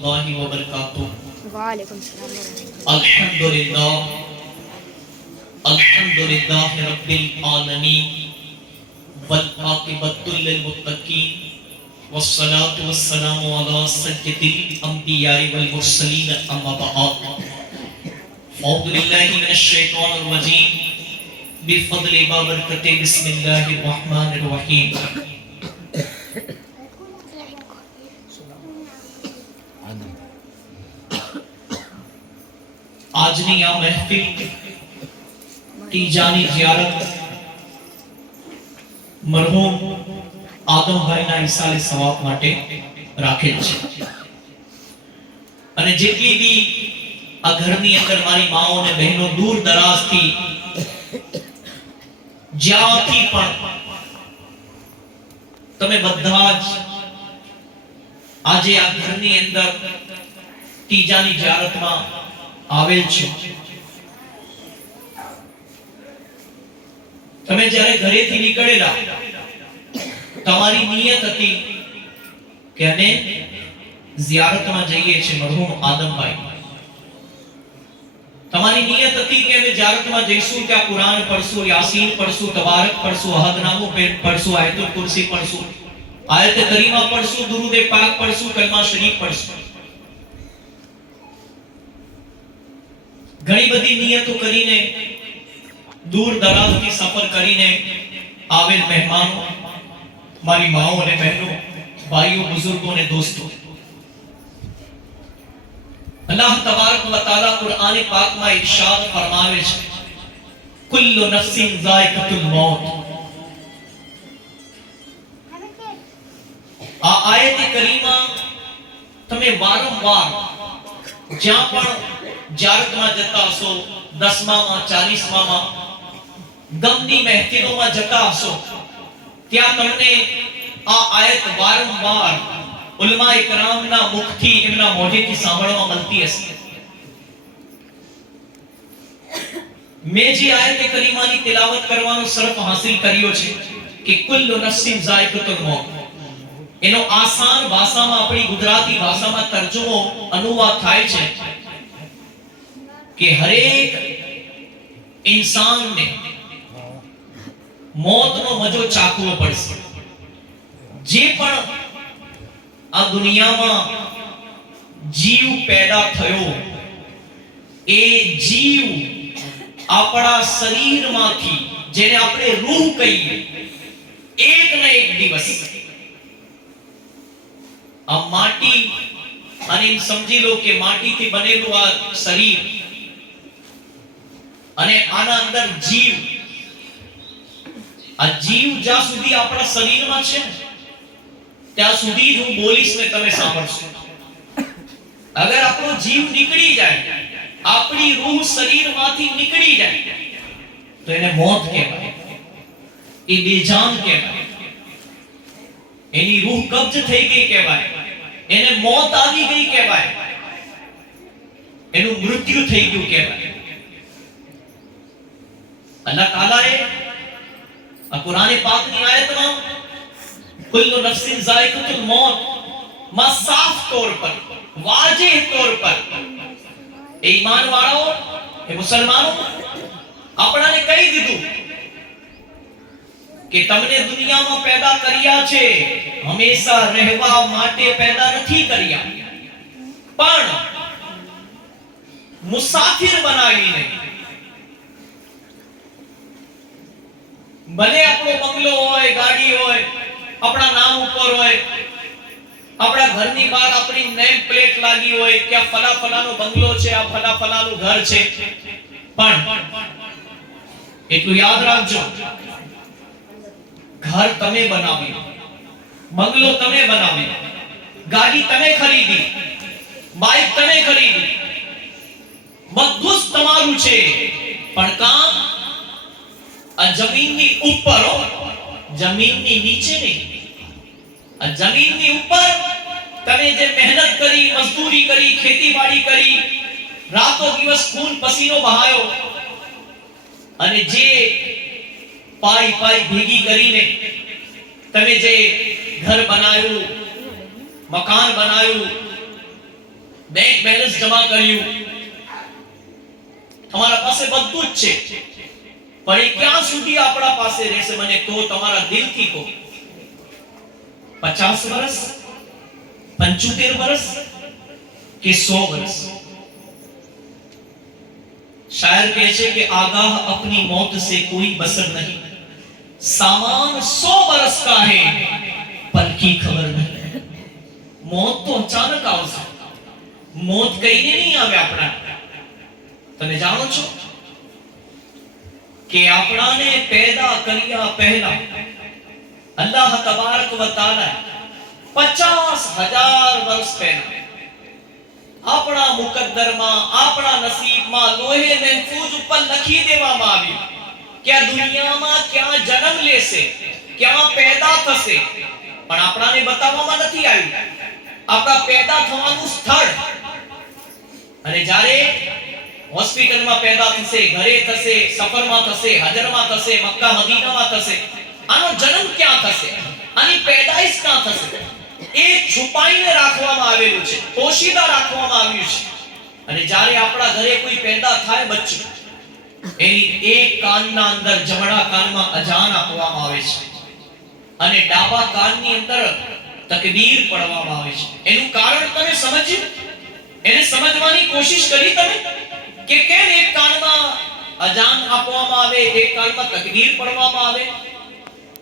रहमतुल्लाहि व बरकातुहू। वालेकुम सलाम व रहमतुल्लाह। अल्हम्दुलिल्लाह रब्बिल आलमीन वल आकिबतु लिल मुत्तकीन वस्सलातु वस्सलामु अला सय्यिदिल अंबिया'i वल मुरसलीन अम्मा बअद। औज़ु बिल्लाहि मिनश शैतानिर रजीम बिफज़्लि व बरकति बिस्मिल्लाहिर रहमानिर रहीम। આજની આ મહેફિલ તીજાની ઝિયારત મરહૂમ આદમભાઈના ઈસાલે સવાબ માટે રાખેલ છે અને જેટલી બી આ ઘરની અંદર મારી માઓ અને બહેનો દૂર દરાજથી જ્યાંથી પણ તમે બધા જ આજે આ ઘરની અંદર તીજાની ઝિયારતમાં આવેલ છે। તમે જ્યારે ઘરેથી નીકળેલા તમારી નિયત હતી કે અમે ઝિયારતમાં જઈએ છીએ મરહૂમ આદમભાઈ। તમારી નિયત હતી કે અમે ઝિયારતમાં જઈશું ત્યાં કુરાન પઢશું, યાસીન પઢશું, તબારક પઢશું, અહદનામું પઢશું, આયતુલ કુરસી પઢશું, આયત કરીમા પઢશું, દુરૂદ પાક પઢશું, કલમા શરીફ પઢશું। ઘણી બધી નિયતો કરીને દૂર દરાજથી સફર કરીને આવેલ મહેમાનો, મારી માઓ અને બહેનો, ભાઈઓ, બુઝુર્ગો અને દોસ્તો, અલ્લાહ તબારક વ તઆલા કુરાન પાકમાં ઇરશાદ ફરમાવે છે, કુલ્લુ નફ્સિન ઝાયકાતુલ મૌત। આ આયત કરીમા તમે વારંવાર જ્યાં પણ ઝિયારતમાં જતા હશો, 10મામાં 40મામાં ગમની મહેફિલોમાં જતા હશો, ત્યાં તમને આ આયત વારંવાર ઉલમા ઇકરામના મુખથી, એમના મોઢેથી સાંભળવા મળતી હશે। મેં જે આયત કરીમાની તિલાવત કરવાનો શરફ હાસિલ કર્યો છે કે કુલ્લુ નફ્સિન ઝાયકાતુલ મૌત, એનો આસાન ભાષામાં, આપણી ગુજરાતી ભાષામાં તર્જુમો અનુવાદ થાય છે કે હરેક इंसानને મોતનો મજો ચાખવો પડશે। જે પણ આ દુનિયામાં જીવ પેદા થયો, એ જીવ આપણા શરીરમાંથી, જેને આપણે રૂહ કહીએ, એક ને એક દિવસ આ માટી, અને સમજી લો કે માટીથી બનેલું આ શરીર અને આના અંદર જીવ, આ જીવ જ્યાં સુધી આપણા શરીરમાં છે ત્યાં સુધી જ હું બોલીશ ને તમે સાંભળશો। અગર આપણો જીવ નીકળી જાય, આપણી રૂહ શરીરમાંથી નીકળી જાય, તો એને મોત કહેવાય, એ બેજાન કહેવાય, એની રૂહ કબ્જ થઈ ગઈ કહેવાય, એને મોત આવી ગઈ કહેવાય, એનું મૃત્યુ થઈ ગયું કહેવાય। अल्लाह ताला ने कुरान पाक की आयत में कुल्लु नफ्सिन ज़ायक़तुल मौत માં સાફ તौर पर, વાજિહ તौर पर એ ઈમાન વાળો, એ મુસલમાનો આપણાને કહી દીધું કે તમને દુનિયામાં પેદા કર્યા છે, હંમેશા રહેવા માટે પેદા નથી કર્યા, પણ મુસાફિર બનાવીને। ભલે આપણો બંગલો હોય, ગાડી હોય, આપણા નામ ઉપર હોય, આપણા ઘરની બહાર આપણી નેમ પ્લેટ લાગી હોય કે આ ફલા ફલાનો બંગલો છે, આ ફલા ફલાનું ઘર છે, પણ એટલું યાદ રાખજો, ઘર તમે બનાવ્યું, બંગલો તમે બનાવ્યો, ગાડી તમે ખરીદી, બાઇક તમે ખરીદી, બધું જ તમારું છે, પણ કામ આ જમીનની ઉપર હો, જમીનની નીચે નહીં। આ જમીનની ઉપર તમે જે મહેનત કરી, મજદૂરી કરી, ખેતીવાડી કરી, રાતો દિવસ ખૂન પસીનો બહાયો, અને જે પાઈ પાઈ ભેગી કરીને તમે જે ઘર બનાવ્યું, મકાન બનાવ્યું, બેલેન્સ જમા કર્યું, તમારા પાસે બધું જ છે, પણ એ ક્યાં સુધી આપણા પાસે રહેશે? મને કહો, તમારા દિલથી કહો. 50 વર્ષ, 75 વર્ષ કે 100 વર્ષ? शायर કહે છે કે आगाह अपनी मौत से कोई बसर नहीं, सामान 100 बरस का है पल की खबर नहीं. मौत तो अचानक આવશે, મોત કઈને નહીં આવે આપણા. તમે જાણો છો કે આપણાને પેદા કર્યા પહેલા અલ્લાહ તબારક વ તઆલા 50,000 વર્ષ પહેલા આપણા મુકદ્દરમાં, આપણા નસીબમાં લોહે મહફૂઝ ઉપર લખી દેવામાં આવ્યું કે આ દુનિયામાં ક્યાં જન્મ લેશે, ક્યાં પેદા થશે, પણ આપણાને બતાવવામાં નથી આવ્યું આપણા પેદા થવાનું સ્થળ. અને જ્યારે હોસ્પિટલમાં પેદા થશે, ઘરે થશે, સફરમાં થશે, હજરમાં થશે, મક્કા મદીનામાં થશે, આનો જન્મ ક્યાં થશે, આની પેદાઈશ ક્યાં થશે, એ છુપાઈને રાખવામાં આવેલું છે, પોશીદા રાખવામાં આવ્યું છે. અને જ્યારે આપણા ઘરે કોઈ પેદા થાય બચ્ચું, એની એક કાનના અંદર, જમણા કાનમાં અજાન આપવામાં આવે છે અને ડાબા કાનની અંદર તકબીર પઢવામાં આવે છે. એનું કારણ તમે સમજ્યું? એને સમજવાની કોશિશ કરી તમે કે કેમ એક કાનમાં અજાન આપવામાં આવે, એક કાનમાં તકબીર પઢવામાં આવે?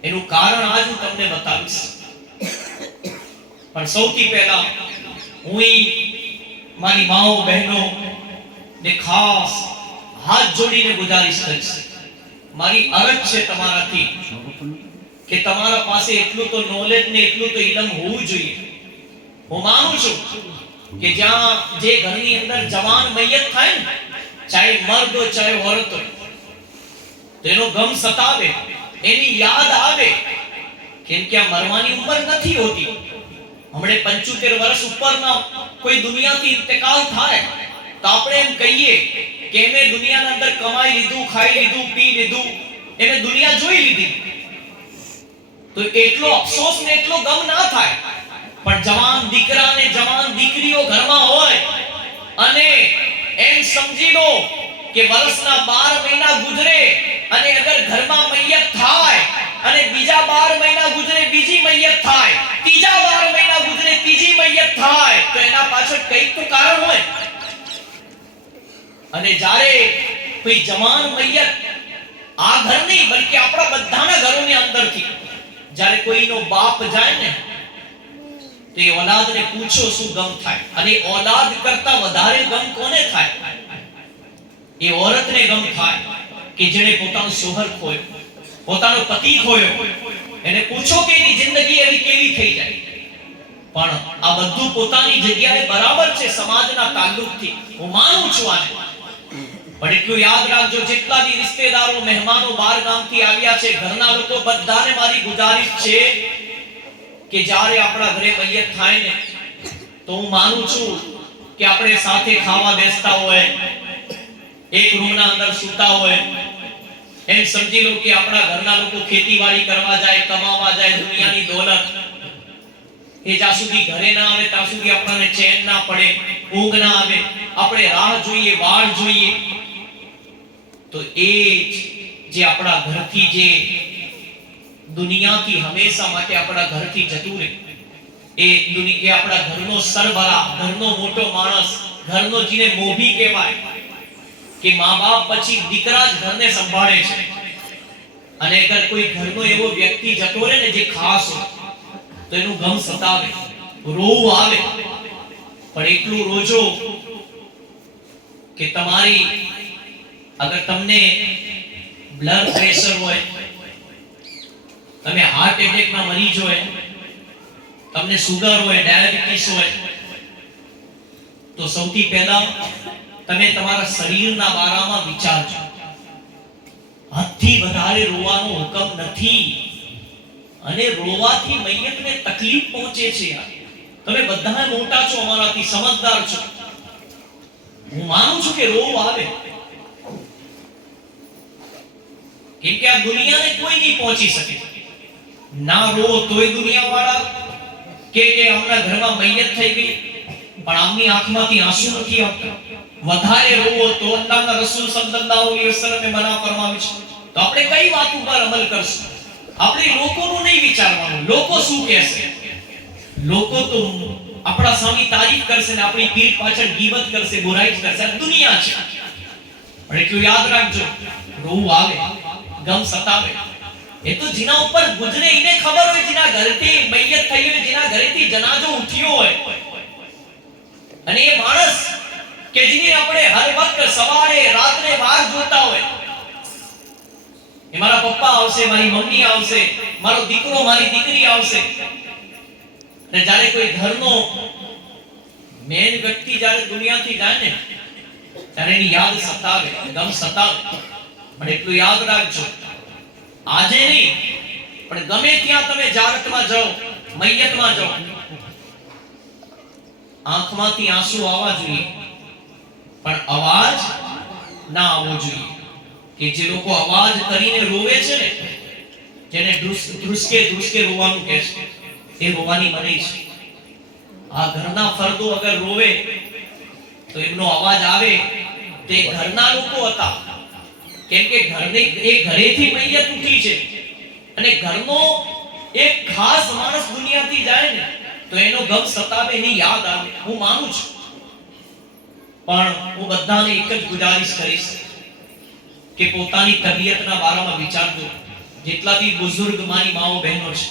એનું કારણ આજ હું તમને બતાવીશ. પણ સૌથી પહેલા હું મારી માઓ બહેનો ને ખાસ હાથ જોડીને ગુજારિશ કરીશ, મારી અરજ છે તમારાથી કે તમારા પાસે એટલું તો નોલેજ ને એટલું તો ઇલમ હોવું જોઈએ. હું માનું છું કે જ્યાં જે ઘરની અંદર જવાન મૈયત થાય ને, ચાહે મર્દ હોય ચાહે औरत હોય, તેનો ગમ સતાવે, એની યાદ આવે, કેમ કે આ મરવાની ઉંમર નથી હોતી. હમણે 75 વર્ષ ઉપરના કોઈ દુનિયાથી ઇંતકાલ થાય તો આપણે એમ કહીએ કે એને દુનિયાના અંદર કમાઈ લીધું, ખાઈ લીધું, પી લીધું, એને દુનિયા જોઈ લીધી, તો એટલો અફસોસ ને એટલો ગમ ના થાય. પણ જવાન દીકરા ને જવાન દીકરીઓ ઘરમાં હોય અને એમ સમજી લો કે વર્ષના 12 મહિના ગુજરે અને અગર ઘરમાં મૈયત થાય અને બીજા 12 મહિના ગુજરે બીજી મૈયત થાય, ત્રીજા 12 મહિના ગુજરે ત્રીજી મૈયત થાય, તો એના પાછળ કંઈક તો કારણ હોય. અને જ્યારે કોઈ જવાન મૈયત આ ઘર નહીં બલકે આપણા બધાના ઘરોની અંદરથી જ્યારે કોઈનો બાપ જાય ને, તો એ ઓલાદને પૂછો શું ગમ થાય. અને ઓલાદ કરતા વધારે ગમ કોને થાય? એ औरतને ગમ થાય કે જેણે પોતાનો શોહર ખોયો, પોતાનો પતિ ખોયો. એને પૂછો કે એની જિંદગી એવી કેવી થઈ જાય. પણ આ બધું પોતાની જગ્યાએ બરાબર છે સમાજના તાલ્લુકથી, હું માનું છું આને. પણ એટલું યાદ રાખજો, જેટલા બી રિશ્તેદારો, મહેમાનો બહાર ગામથી આવ્યા છે, ઘરના લોકો બધાને મારી ગુજારિશ છે કે જ્યારે આપણા ઘરે મૈયત થાય ને, તો હું માનું છું કે આપણે સાથે ખાવા બેસતા હોય, એક રૂમના અંદર સૂતા હોય, એમ સમજી લો કે આપણા ઘરના લોકો ખેતીવાડી કરવા જાય, કમાવા જાય, દુનિયાની દોલત, એ જ્યાં સુધી ઘરે ના આવે ત્યાં સુધી આપણને ચેન ના પડે, ઊંઘ ના આવે, આપણે રાહ જોઈએ, વાળ જોઈએ. તો એ જે આપણા ઘરથી જે દુનિયાથી હંમેશા માટે આપણા ઘરથી જતું રહે, એ આપણા ઘરનો સરબરા, ઘરનો મોટો માણસ, ઘરનો જેને મોભી કહેવાય કે મા બાપ પછી દીકરા જ ઘરને સંભાળે છે. અને અગર કોઈ ઘરનો એવો વ્યક્તિ જતો રહે ને જે ખાસ હોય, તો એનું ગમ સતાવે, રોવું આવે. પણ એટલું રોજો કે તમારી અગર તમને બ્લડ પ્રેશર હોય, તમે હાર્ટ એટેક ના મરીજ હોય, તમને સુગર હોય, ડાયાબિટીસ હોય, તો સૌથી પહેલા તમે તમારા શરીરના બારામાં વિચારજો. હદથી વધારે રોવાનો હુકમ નથી, અને રોવાથી મૈયતને તકલીફ પહોંચે છે. તમે બધા મોટા છો, અમારાથી સમજદાર છો, હું માનું છું કે રોવું આવે, કેમ કે આ દુનિયાને કોઈ નહીં પહોંચી શકે. ના રો તોય દુનિયાવાળા કે હમણાં ઘરમાં મૈયત થઈ ગઈ, પણ આમની આંખમાંથી આંસુ નથી આવતા. વધારે રોવો તો અલ્લાહના રસૂલ સલ્લલ્લાહુ અલૈહિ વસલ્લમે મના ફરમાવી છે. તો આપણે કઈ વાત ઉપર અમલ કરશું? આપણે લોકોનું નહીં વિચારવાનું, લોકો શું કહેશે. લોકો તો આપણા સામે તારીફ કરશે ને આપણી પીઠ પાછળ ગીબત કરશે, બુરાઈ કરશે. આ દુનિયા છે. પણ એટલું યાદ રાખજો, રોવું આવે, ગમ સતાવે, એ તો જેના ઉપર ગુજરે એને ખબર હોય, જેના ઘરેથી મૈયત થઈ હોય, જેના ઘરેથી જનાજો ઉઠ્યો હોય. અને એ માણસ કે જેને આપણે હર વખત સવારે રાત્રે વાર જોતા હોય, એ મારા પપ્પા આવશે, મારી મમ્મી આવશે, મારો દીકરો મારી દીકરી આવશે. અને જ્યારે કોઈ ઘરનો મેન વ્યક્તિ જ્યારે દુનિયાથી જાય ને, ત્યારે એની યાદ સતાવે, ગમ સતાવે. પણ એટલું યાદ રાખજો, આજે નહીં પણ ગમે ત્યાં તમે જારતમાં જાઓ, મૈયતમાં જાઓ, આંખમાંથી આંસુ આવવા જોઈએ, પણ અવાજ ના આવવો જોઈએ. કે જે લોકો અવાજ કરીને રોવે છે ને, જેને ધ્રુસકે ધ્રુસકે રોવાનું કહે છે, એ રોવાની મનાઈ છે. આ ઘરના ફરદો અગર રોવે તો એમનો અવાજ આવે તે ઘરના લોકો હતા. કેમ કે ઘરેથી મૈયત ઉઠી છે અને ઘરનો એક ખાસ માણસ દુનિયાથી જાય ને, તો એનો ગમ સતાવે, એની યાદ આવે. હું માનું છું, પણ હું બધાને એક જ ગુજારિશ કરીશ કે પોતાની તબિયતના બારામાં વિચારજો. જેટલા બી બુઝુર્ગ મારી માઓ બહેનો છે,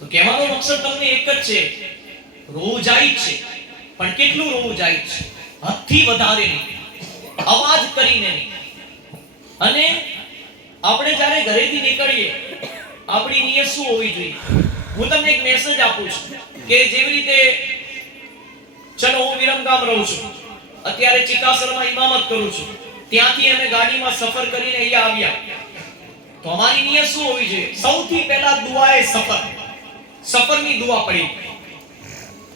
તો કહેવાનો મકસદ તમને એક જ છે, રોવું જાય છે, પણ કેટલું રોવું જાય છે? હદથી વધારે નહીં, અવાજ કરીને નહીં. અને આપણે જ્યારે ઘરેથી નીકળીએ, આપણી નિયત શું હોવી જોઈએ? હું તમને એક મેસેજ આપું છું કે જેવી રીતે ચલો હું વિરમગામ રહું છું, અત્યારે ચિકાસરમાં ઇમામત કરું છું, ત્યાંથી અમે ગાડીમાં સફર કરીને અહીંયા આવ્યા, તો અમારી નિયત શું હોવી જોઈએ? સૌથી પહેલા દુઆએ સફર, સફરની દુઆ પડી,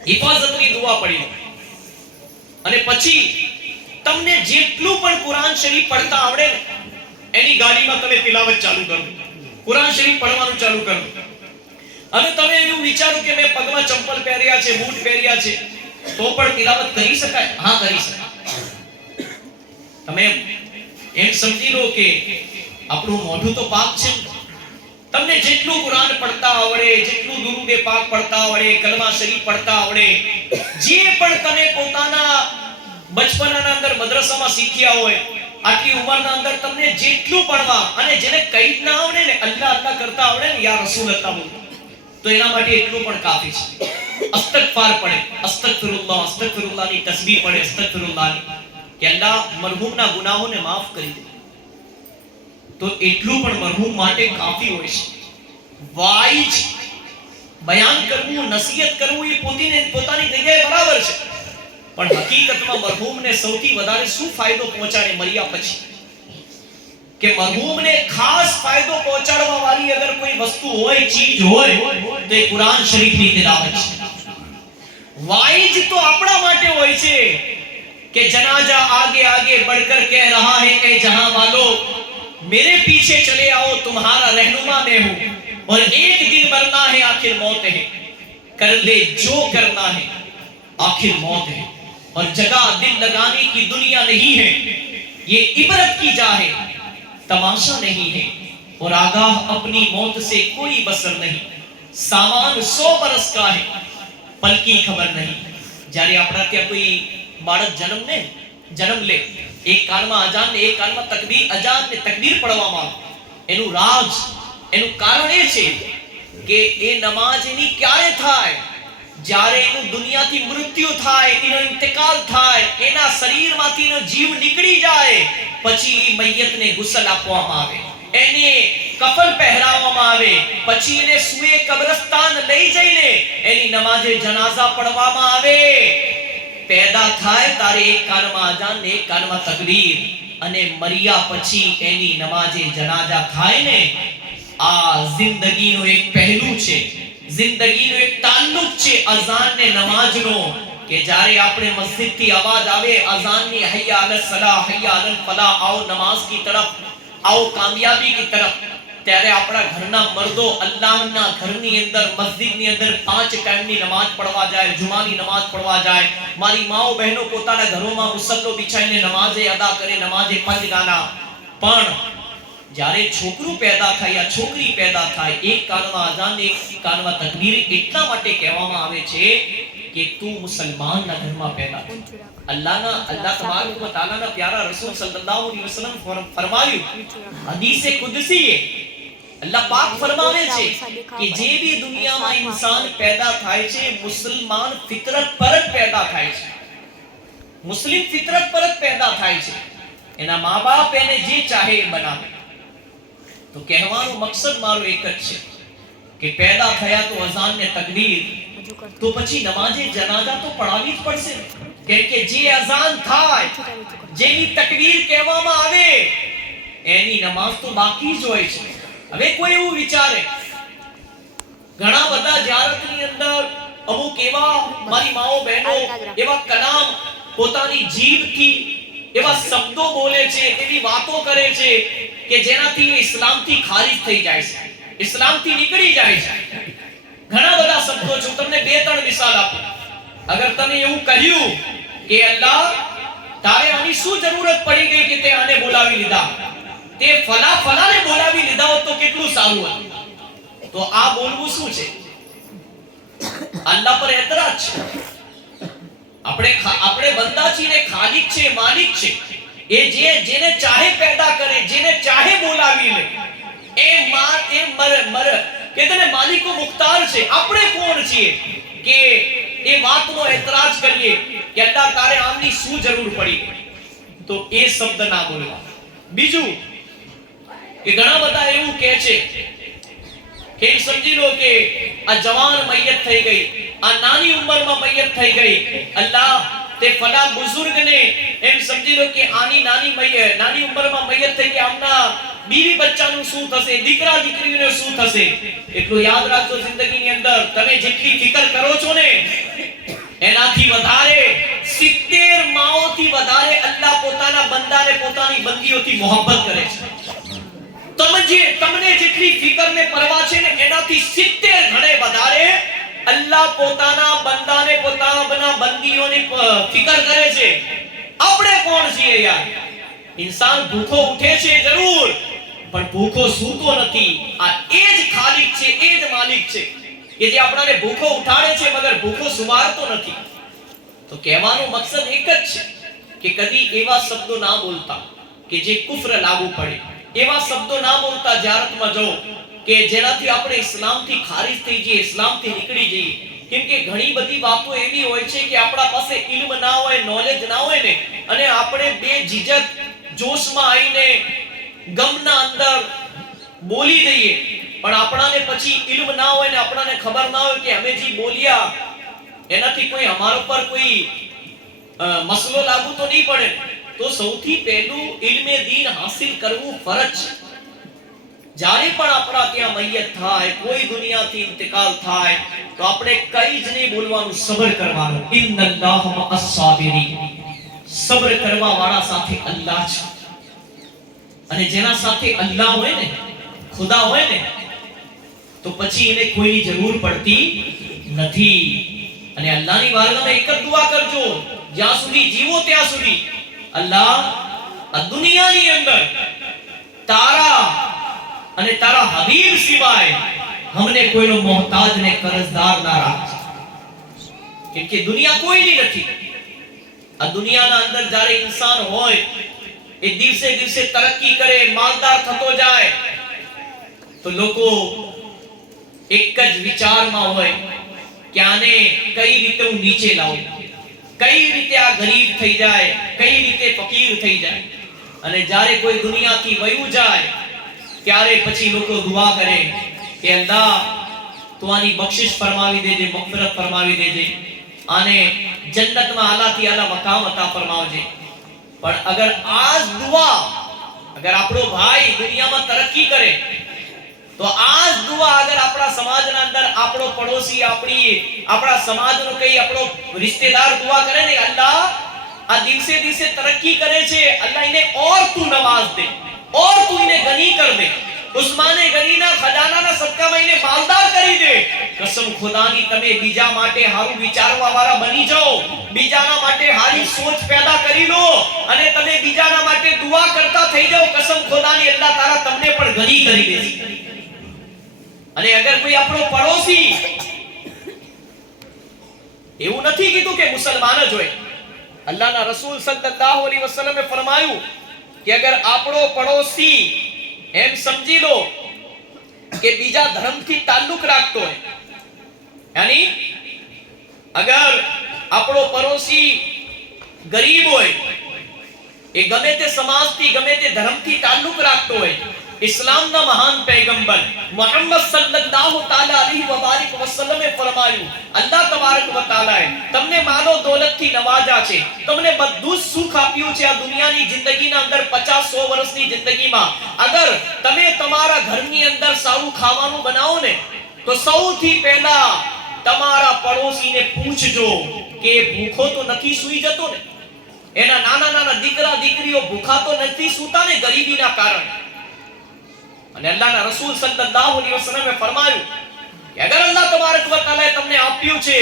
હિફાઝતની દુઆ પડી. અને પછી તમને જેટલું પણ કુરાન શરીફ પડતા આવડે ને, એની ગાડીમાં તમે તિલાવત ચાલુ કરો, કુરાન શરીફ પડવાનું ચાલુ કરો. અને તમે એવું વિચારો કે મેં પગમાં ચંપલ પહેર્યા છે, બૂટ પહેર્યા છે, તો પણ તિલાવત કરી શકાય? હા, કરી શકાય. તમે એમ સમજી લો કે આપણું મોઢું તો પાક છે. તમને જેટલું કુરાન પડતા આવડે, જેટલું દુરૂદ પાક પડતા આવડે, કલમા શરીફ પડતા આવડે, જે પણ તમે પોતાના બચપનના અંદર મદ્રસામાં શીખ્યા હોય, આટલી ઉંમરના અંદર તમને જેટલું પડવા, અને જેને કઈ ના આવડે ને, અલ્લાહ અલ્લાહ કરતા આવડે ને, યા રસૂલલ્લાહ બોલ, તો એના માટે એટલું પણ કાફી છે. અસ્તગફાર પડે, અસ્તગફિરુલ્લાહ, અસ્તગફિરુલ્લાહની તસ્બીહ પડે, અસ્તગફિરુલ્લાહની, કે અલ્લાહ મરહૂમના ગુનાહોને માફ કરી દે, તો એટલું પણ મરહૂમ માટે કાફી હોય છે. વાઈજ બયાન કરવું, નસીહત કરવું એ પોતાની જગ્યાએ બરાબર છે, પણ હકીકતમાં મરહૂમને સૌથી વધારે શું ફાયદો પહોંચાડે મર્યા પછી? કે મરહૂમને ખાસ ફાયદો પહોંચાડવા વાળી અગર કોઈ વસ્તુ હોય, ચીજ હોય, તો એ કુરાન શરીફની તિલાવત છે. વાઈજ તો આપણા માટે હોય છે કે જનાજા આગે આગે बढ़कर कह रहा है ए जहां वालों, मेरे पीछे चले आओ, तुम्हारा रहनुमा मैं हूं, और एक दिन मरना है आखिर मौत है, कर ले जो करना है आखिर मौत है, और जगह दिल लगाने की दुनिया नहीं है, ये इबरत की जा है तमाशा नहीं है, और आगाह अपनी मौत से कोई बसर नहीं, सामान 100 बरस का है पल की खबर नहीं. જ્યારે આપણા ત્યાં કોઈ બાળક જન્મ લે, એક કાનમાં અજાન ને એક કાનમાં તકબીર, અજાન ને તકબીર પડવામાં આવે, એનું રાજ, એનું કારણ એ છે કે એ નમાઝ એની ક્યારે થાય? જ્યારે એનું દુનિયાથી મૃત્યુ થાય, એનો ઇંતકાલ થાય, એના શરીરમાંથી એનો જીવ નીકળી જાય, પછી મૈયતને ગુસલ આપવામાં આવે, એને કફન પહેરાવવામાં આવે, પછી એને સુએ કબ્રસ્તાન લઈ જઈને એની નમાઝે જનાઝા પઢવામાં આવે. પેદા થાય તારે એક કાનમાં અજાન ને એક કાનમાં તકબીર, અને મર્યા પછી એની નમાઝે જનાઝા થાય ને, આ જિંદગીનો એક પહેલું છે, જિંદગીનો એક તાલ્લુક છે અઝાન ને નમાઝનો. કે જ્યારે આપણે મસ્જિદથી અવાજ આવે અઝાનની, હૈયા અલસ સલાહ, હૈયા અલલ ફલાહ, आओ नमाज की तरफ, आओ कामयाबी की तरफ, ત્યારે આપણા ઘરના મર્દો અલ્લાહના ઘરની અંદર મસ્જિદની અંદર 5 ટાઈમની નમાઝ પડવા જાય, જુમાની નમાઝ પડવા જાય. મારી માઓ બહેનો પોતાના ઘરોમાં મુસલ્લો બિછાઈને નમાઝે અદા કરે, નમાઝે પંજગાના. પણ જ્યારે છોકરું પેદા થાય યા છોકરી પેદા થાય, એક કાનમાં અઝાન એક કાનમાં તકબીર એટલા માટે કહેવામાં આવે છે કે તું મુસલમાનના ઘરમાં પેદા થયો. અલ્લાહ તબારક વ તઆલાના પ્યારા રસૂલ સલ્લલ્લાહુ અલૈહિ વસલ્લમ ફરમાયું હદીસે કુદસી है, अल्लाह पाक फरमावे छे कि जे भी दुनियाમાં इंसान पैदा થાય છે મુસલમાન ફિતરત પર જ પેદા થાય છે, મુસ્લિમ ફિતરત પર જ પેદા થાય છે. એના મા-બાપ એને જે ચાહે એ બનાવે. તો કહેવાનો મકસદ મારો એક જ છે કે પેદા થયા તો અઝાન ને તકબીર, તો પછી નમાઝે જનાઝા તો પઢાવી જ પડશે. કેમ કે જે અઝાન થાય, જેની તકબીર કહેવામાં આવે, એની નમાઝ તો બાકી જ હોય છે. હવે કોઈ એવું વિચારે, ઘણા બધા ઝિયારતની અંદર અમુક એવા મારી માઓ બહેનો એવા કલામ પોતાની જીભથી એવા શબ્દો બોલે છે, એવી વાતો કરે છે કે જેનાથી ઇસ્લામથી ખારિજ થઈ જાય છે, ઇસ્લામથી નીકળી જાય છે. ઘણા બધા શબ્દો છે. તમને 2-3 મિસાલ આપું. અગર તમે એવું કહ્યું કે અલ્લાહ તારે આની શું જરૂરત પડી ગઈ કે તે આને બોલાવી લીધા, તે ફલાને બોલાવી લીધા હોત તો કેટલું સારું હતું. તો આ બોલવું શું છે? અલ્લાહ પર એતરાજ છે. આપણે બંદા છીએ ને ખાલિક છે, માલિક છે. એ જેને ચાહે પેદા કરે, જેને ચાહે બોલાવી લે. એ કેતને માલિકો મુખ્તાર છે. આપણે કોણ છીએ કે એ વાતનો એતરાજ કરીએ કે અલ્લાહ તારે આમની શું જરૂર પડી? તો એ શબ્દ ના બોલવા. બીજું કે ઘણા બધા એવું કહે છે કે સમજી લો કે આ જવાન મૈયત થઈ ગઈ, આ નાની ઉંમરમાં મૈયત થઈ ગઈ, અલ્લાહ તે ફલા બુઝુર્ગને એમ સમજી લો કે આની નાની ઉંમરમાં મૈયત થઈ ગઈ, આમના બીવી બચ્ચાનું શું થશે, દીકરા દીકરીનું શું થશે? એટલું યાદ રાખજો, જિંદગીની અંદર તમે જેટલી ફિકર કરો છો ને એનાથી વધારે 70 માઓથી વધારે અલ્લાહ પોતાના બંદાને પોતાની બંદીઓથી મોહબ્બત કરે છે. તમને જેટલી ફિકર ને પરવા છે ને એનાથી 70 ગણે વધારે અલ્લાહ પોતાના બંદાને પોતાના બંદીઓની ફિકર કરે છે. આપણે કોણ છીએ યાર? ઇન્સાન ભૂખો ઉઠે છે જરૂર, પણ ભૂખો સૂતો નથી. આ એ જ ખાલિક છે, એ જ માલિક છે કે જે આપણને ભૂખો ઉઠાડે છે મગર ભૂખો સુવારતો નથી. તો કહેવાનો મકસદ એક જ છે કે કદી એવા શબ્દો ના બોલતા કે જે કુફર લાગુ પડે, એવા શબ્દો ના બોલતા જારતમાં જાઓ કે જેનાથી આપણે ઇસ્લામથી ખારિજ થઈ જઈએ, ઇસ્લામથી નીકળી જઈએ. કેમ કે ઘણી બધી વાતો એવી હોય છે કે આપણા પાસે ઇલ્મ ના હોય, નોલેજ ના હોય ને, અને આપણે બે ઝીઝક જોશમાં આવીને ગમના અંદર બોલી દઈએ, પણ આપણાને પછી ઇલ્મ ના હોય ને આપણાને ખબર ના હોય કે અમે જે બોલ્યા એનાથી કોઈ અમારો પર કોઈ મસલો લાગુ તો નહીં પડે. તો સૌથી પહેલું ઇલ્મે દીન હાસિલ કરવું ફરજ છે. જ્યારે પણ આપણા ત્યાં મૈયત થાય, કોઈ દુનિયાથી ઇંતકાલ થાય, તો આપણે કઈ જ નહીં બોલવાનું, સબર કરવાનું. ઇન્નલ્લાહ મઅસ સાબિરીન. સબર કરવા વાળા સાથે અલ્લાહ છે. અને જેના સાથે અલ્લાહ હોય ને, ખુદા હોય ને, તો પછી એને કોઈની જરૂર પડતી નથી. અને અલ્લાહની બારગાહમાં એક જ દુઆ કરજો જ્યાં સુધી જીવો ત્યાં સુધી, અલ્લાહ આ દુનિયાની અંદર તારા અને તારા હબીબ સિવાય હમને કોઈનો મોહતાજ ને કરજદાર ના રાખજે. કેમ કે દુનિયા કોઈની નથી. આ દુનિયાના અંદર જ્યારે ઇન્સાન હોય એ દિવસે દિવસે તરક્કી કરે, માલદાર થતો જાય, તો લોકો એક જ વિચારમાં હોય કે આને કઈ રીતે હું નીચે લાવું, કઈ રીતે આ ગરીબ થઈ જાય, કઈ રીતે ફકીર થઈ જાય. અને જ્યારે કોઈ દુનિયાથી વયું જાય ત્યારે પછી લોકો દુઆ કરે કે અલ્લાહ તું આની બક્ષિશ ફરમાવી દેજે, મગફરત ફરમાવી દેજે, આને જન્નતમાં આલાથી આલા મકામ અતા ફરમાવજે. પણ અગર આજ દુઆ, અગર આપણો ભાઈ દુનિયામાં તરક્કી કરે, તો આજ દુઆ અગર આપણા સમાજના અંદર આપણો પડોશી, આપણા સમાજનો કઈ આપણો રિશ્તેદાર દુઆ કરે ને, અલ્લાહ આ દિવસે દિવસે તરક્કી કરે છે, અલ્લાહ ઇને ઓર તું નવાઝ દે, और तू इन्हें गनी कर दे, ઉસ્માને ગનીના ખજાનાના સદકામાં એને માલદાર કરી દે. કસમ ખુદાની તમે બીજા માટે હારું વિચારવા વાળા બની જાઓ, બીજાના માટે હારી સોચ પેદા કરી લો અને તમે બીજાના માટે દુઆ કરતા થઈ જાઓ. કસમ ખુદાની અલ્લાહ તારા તમને પણ ગની કરી દેશે. અને અગર કોઈ આપણો પડોશી, એવું નથી કીધું કે મુસલમાન જ હોય, અલ્લાહના રસૂલ સલ્લલ્લાહુ અલૈહિ વસલ્લમે ફરમાયું કે અગર આપણો પડોશી એમ સમજી લો કે બીજા ધર્મથી તાલ્લુક રાખતો હોય, યાની અગર આપણો પડોશી ગરીબ હોય, એ ગમે તે સમાજથી ગમે તે ધર્મથી તાલ્લુક રાખતો હોય, ઇસ્લામના મહાન પૈગંબર મુહમ્મદ સલ્લલ્લાહુ તઆલા અલૈહિ વબારિક વસલ્લમે ફરમાયું, અલ્લાહ તબારક વ તઆલાએ તમને માલો દોલતથી નવાજા છે, તમને બધું જ સુખ આપ્યું છે આ દુનિયાની જિંદગીના અંદર 50-100 વર્ષની જિંદગીમાં. અગર તમે તમારા ઘરની અંદર સારું ખાવાનું બનાવો ને તો સૌથી પહેલા તમારા પડોશીને પૂછજો કે ભૂખો તો નથી સૂઈ જતો ને, એના નાના નાના દીકરા દીકરીઓ ભૂખા તો નથી સૂતા ને ગરીબીના કારણે. અને અલ્લાહના રસૂલ સલ્લલ્લાહુ અલૈહિ વસલ્લમે ફરમાયું કે અગર અલ્લાહ તબારક વ તઆલાએ તમને આપ્યું છે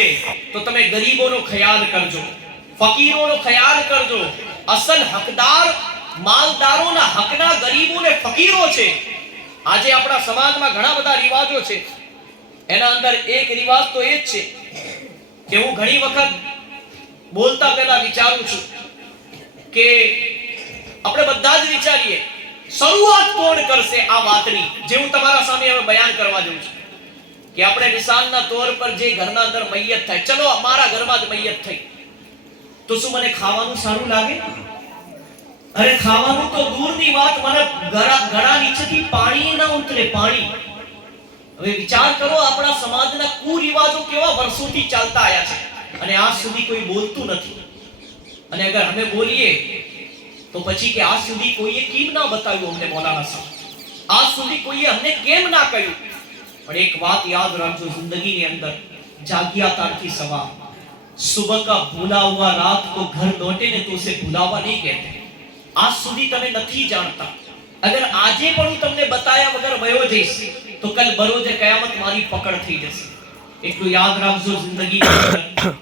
તો તમે ગરીબોનો ખ્યાલ કરજો, ફકીરોનો ખ્યાલ કરજો. અસલ હકદાર માલદારોના હકના ગરીબો ને ફકીરો છે. આજે આપણા સમાજમાં ઘણા બધા રિવાજો છે, એના અંદર એક રિવાજ તો એ જ છે કે હું ઘણી વખત બોલતા પહેલા વિચારું છું કે આપણે બધા જ વિચારીએ શરૂઆત કોણ કરશે આ વાતની, જે હું તમારા સામે હવે બયાન કરવા જઉં છું કે આપણે મિસાલના તौर પર જે ઘરના અંદર મૈયત થાય, ચલો અમારા ઘરમાં જ મૈયત થઈ તો શું મને ખાવાનું સારું લાગે? અરે ખાવાનું તો દૂરની વાત, મને ગળા નીચેથી પાણી ના ઉતરે, પાણી. હવે વિચાર કરો આપણા સમાજના કુરિવાજો કેવા વર્ષોથી ચાલતા આવ્યા છે અને આજ સુધી કોઈ બોલતું નથી. અને અગર અમે બોલીએ તો પછી કે આજ સુધી કોઈએ કેમ ના બતાવ્યું અમને મૌલાના સાહેબ, આજ સુધી કોઈએ અમને કેમ ના કહ્યું? પણ એક વાત યાદ રાખજો જિંદગીની અંદર, જાગ્યા તારથી સવાર, સુબહ કા ભૂલા હુआ रात को घर लौटे ने तो उसे भुलावा नहीं कहते. આજ સુધી તમે નથી જાણતા. અગર આજે પણ હું તમને બતાયા વગર વયો જઈશ તો કલ બરોજે કયામત મારી પકડ થઈ જશે. એટલું યાદ રાખજો જિંદગીની અંદર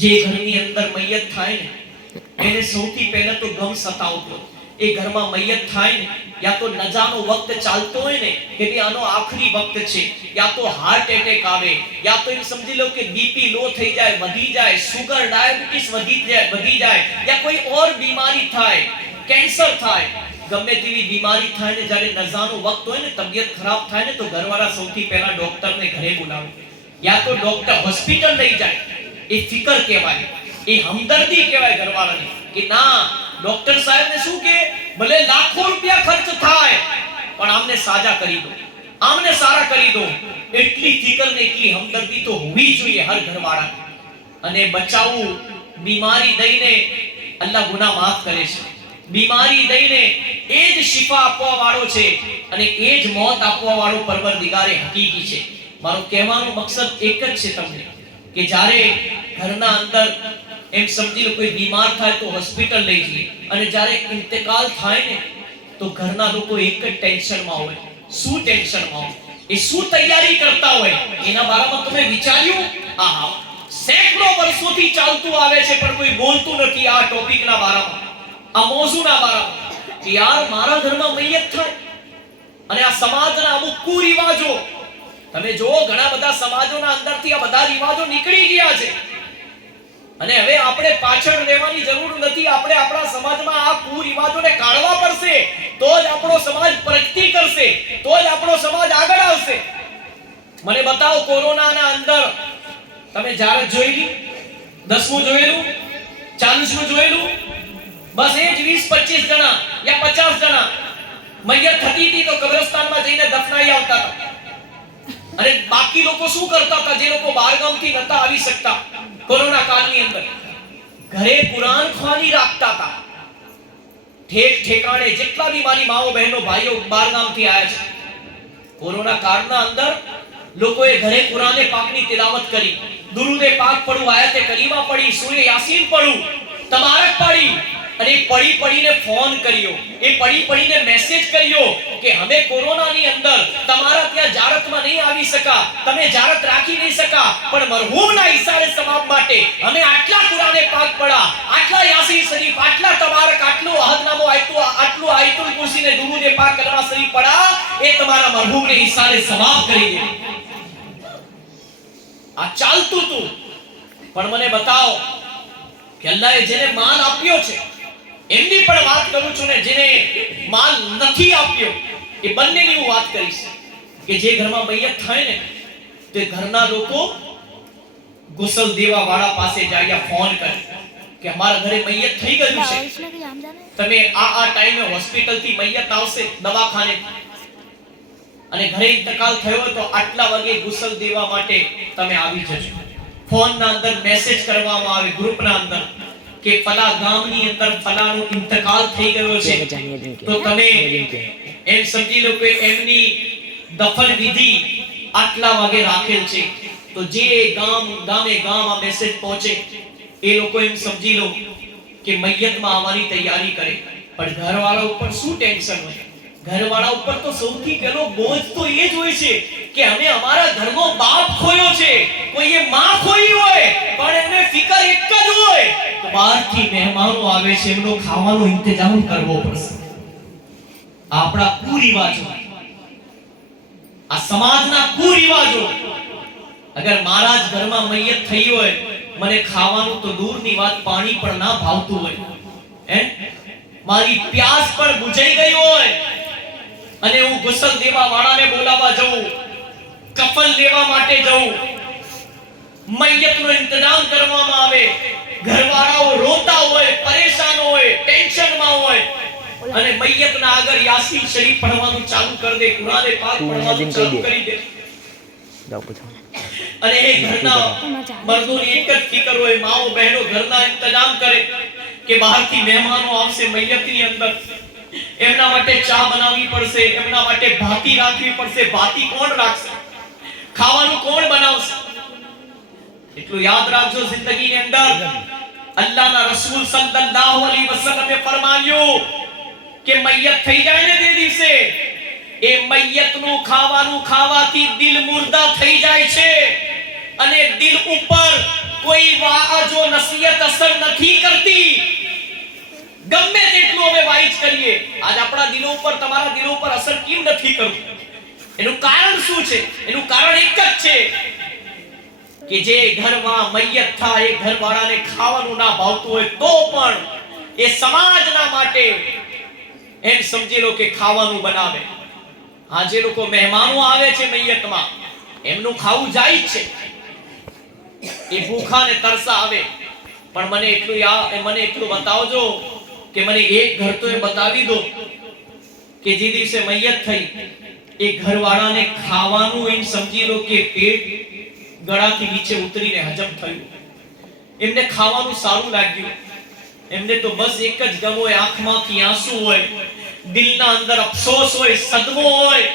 જે ઘરની અંદર મૈયત થાય ને એને સૌથી પહેલા તો ગમ સતાવતો. એ ઘરમાં મૈયત થાય ને યા તો નજાનો વક્ત ચાલતો હોય ને કે ભઈ આનો આખરી વક્ત છે, યા તો હાર્ટ એટેક આવે, યા તો એમ સમજી લો કે બીપી લો થઈ જાય, વધી જાય, સુગર ડાયાબિટીસ વધી જાય, યા કોઈ ઓર બીમારી થાય, કેન્સર થાય, ગમે તેવી બીમારી થાય ને જ્યારે નજાનો વક્ત હોય ને, તબિયત ખરાબ થાય ને તો ઘરવાળા સૌથી પહેલા ડોક્ટરને ઘરે બોલાવે, યા તો ડોક્ટર હોસ્પિટલ લઈ જાય. એ ફિકર કહેવાય, એ હમદર્દી કહેવાય ઘરવાળાની કે ના ડોક્ટર સાહેબને શું કે ભલે લાખો રૂપિયા ખર્ચ થાય પણ આમને સાજા કરી દો, આમને સારા કરી દો. એટલી ફિકર ને એટલી હમદર્દી તો હોવી જોઈએ હર ઘરવાળા. અને બચાવું બીમારી દઈને અલ્લાહ ગુનાહ માફ કરે છે, બીમારી દઈને એ જ શિફા આપવા વાળો છે અને એ જ મોત આપવા વાળો પરવરદિગારે હકીકી છે. મારો કહેવાનો મકસદ એક જ છે તમને કે જ્યારે ઘરના અંદર એમ સમજી લો કોઈ બીમાર થાય તો હોસ્પિટલ લઈ જઈએ અને જ્યારે ઇન્તકાલ થાય ને તો ઘરના લોકો એક જ ટેન્શનમાં હોય. શું ટેન્શનમાં હોય? એ શું તૈયારી કરતા હોય એના બારામાં તમે વિચાર્યું? આહા, સેંકડો વર્ષોથી ચાલતું આવે છે પણ કોઈ બોલતું નથી આ ટોપિકના બારામાં, આ મોઝુના બારામાં કે યાર મારા ઘરમાં મૈયત થાય. અને આ સમાજના અમુક કુરિવાજો તમે જો ઘણા બધા સમાજોના અંદરથી આ બધા રિવાજો નીકળી ગયા છે અને હવે આપણે પાછળ રહેવાની જરૂર નથી. આપણે આપણા સમાજમાં આ કુરિવાજોને કાઢવા પડશે તો જ આપણો સમાજ પ્રગતિ કરશે, તો જ આપણો સમાજ આગળ આવશે. મને બતાવો કોરોનાના અંદર તમે જ્યારે જોયેલી 10મું જોયેલું, 40મું જોયેલું, બસ એ જ 20-25 જણા યા 50 જણા મૈયત થતી હતી તો કબ્રસ્તાનમાં જઈને દફનાઈ આવતા હતા. અને બાકી લોકો શું કરતા હતા? જે લોકો બહારગામથી નતા આવી શકતા કોરોના કાળની અંદર ઘરે કુરાન ખ્વાની રાખતા હતા. ઠેક ઠેકાણે જેટલા બી મારી માઓ બહેનો ભાઈઓ બહારગામથી આવ્યા છે કોરોના કાળના અંદર લોકોએ ઘરે કુરાને પાકની તિલાવત કરી, દુરૂદે પાક પઢું, આયતે કરીમા પઢી, સૂરે યાસીન પઢું, તબારક પઢી અને પડી પડીને ફોન કર્યો, એ પડી પડીને મેસેજ કર્યો કે અમે કોરોનાની અંદર તમારા ત્યાં જારતમાં નહીં આવી શકા, તમે જારત રાખી નહીં શકા, પણ મરહૂમના ઈસારે સવાબ માટે અમે આટલા કુરાને પાક પડા, આટલા યાસીન શરીફ, આટલા તબારક, આટલું અહદનામો, આટલું આયતુલ કુરસી ને દુરૂદ પાક કલમા શરીફ પડા, એ તમારા મરહૂમને ઈસારે સવાબ કરી દે. આ ચાલતું તું. પણ મને બતાવો કે અલ્લાહે જેને માલ આપ્યો છે એમની પણ વાત કરું છું ને જેને માલ નથી આપ્યો એ બંનેની હું વાત કરીશ. કે જે ઘરમાં મૈયત થાય ને તે ઘરના લોકો ગુસલ દેવા વાળા પાસે જાય, ફોન કરે કે અમારા ઘરે મૈયત થઈ ગયું છે, તમે આ ટાઈમે હોસ્પિટલ થી મૈયત આવશે દવાખાને, અને ઘરે ઇંતકાલ થયો તો આટલા વાગે ગુસલ દેવા માટે તમે આવી જજો. ફોન ના અંદર મેસેજ કરવામાં આવે ગ્રુપ ના અંદર કે ફલા ગામની અંદર ફલાનો ઇંતકાલ થઈ ગયો છે, તો તમે એમ સમજી લો કે એમની દફન વિધિ આટલા વાગે રાખેલ છે. તો જે ગામે આ મેસેજ પહોંચે એ લોકો એમ સમજી લો કે મૈયતમાં આવવાની તૈયારી કરે. પણ ઘરવાળા ઉપર શું ટેન્શન હોય? ઘરવાળા ઉપર તો સૌથી પહેલો બોજ તો એ જ હોય છે કે અમે અમારા ઘરનો બાપ ખોયો છે, કોઈએ માં ખોઈ હોય, પણ એને ફિકર એક જ હોય તો બહારથી મહેમાનો આવે છે એમનો ખાવાનો ઇંતજામ કરવો પડશે. આપણા કુરિવાજો, આ સમાજના કુરિવાજો. અગર મારા જ ઘરમાં મૈયત થઈ હોય, મને ખાવાનું તો દૂરની વાત, પાણી પણ ના ભાવતું હોય, મારી પ્યાસ પણ બુઝાઈ ગઈ હોય, અને હું ગુસલ દેવા વાળાને બોલાવવા જાઉં, કફન લેવા માટે જાઉં, મૈયતનો ઇંતજામ કરવામાં આવે, ઘરવાળાઓ રોતા હોય, પરેશાન હોય, ટેન્શનમાં હોય, અને મૈયતના આગળ યાસીન શરીફ પઢવાનું ચાલુ કરી દે, કુરાને પાક પઢવાનું ચાલુ કરી દે. અને એ ઘરના મર્દોની એક જ ફિકર હોય, માઓ બહેનો ઘરના ઇંતજામ કરે કે બહારથી મહેમાનો આવશે મૈયતની અંદર, એમના માટે ચા બનાવવી પડશે, એમના માટે ભાતી રાખવી પડશે. ભાતી કોણ રાખશે? ખાવાનું કોણ બનાવશે? એટલું યાદ રાખજો, જિંદગીની અંદર અલ્લાહના રસૂલ સલ્લલ્લાહુ અલૈહિ વસલ્લમે ફરમાવ્યું કે મૈયત થઈ જાય ને તે દિવસે એ મૈયતનું ખાવાનું ખાવાથી દિલ મુર્દા થઈ જાય છે, અને દિલ ઉપર કોઈ વાજો નસીહત અસર નથી કરતી. ગમે તેટલું અમે વાઈજ કરીએ, આજ આપણા દિલો ઉપર, તમારા દિલો ઉપર અસર કેમ નથી કરતું? એનું કારણ શું છે? એનું કારણ એક જ છે કે જે ઘરમાં મૈયત થાય એ ઘરવાળાને ખાવાનું ના ભાવતું હોય તો પણ એ સમાજના માટે એમ સમજી લો કે ખાવાનું બનાવે. આ જે લોકો મહેમાનો આવે છે મૈયતમાં, એમનું ખાવું જાય જ છે, એ ભૂખા ને તરસા આવે. પણ મને એટલું બતાવજો કે મને એક ઘર તો એ બતાવી દો કે જે દિવસે મૈયત થઈ એ ઘરવાળાને ખાવાનું એમ સમજી લો કે પેટ ગળાથી નીચે ઉતરીને હજમ થયું, એમને ખાવાનું સારું લાગ્યું, એમને તો બસ એક જ ગમ હોય, આંખમાંથી આંસુ હોય, દિલના અંદર અફસોસ હોય, સદમો હોય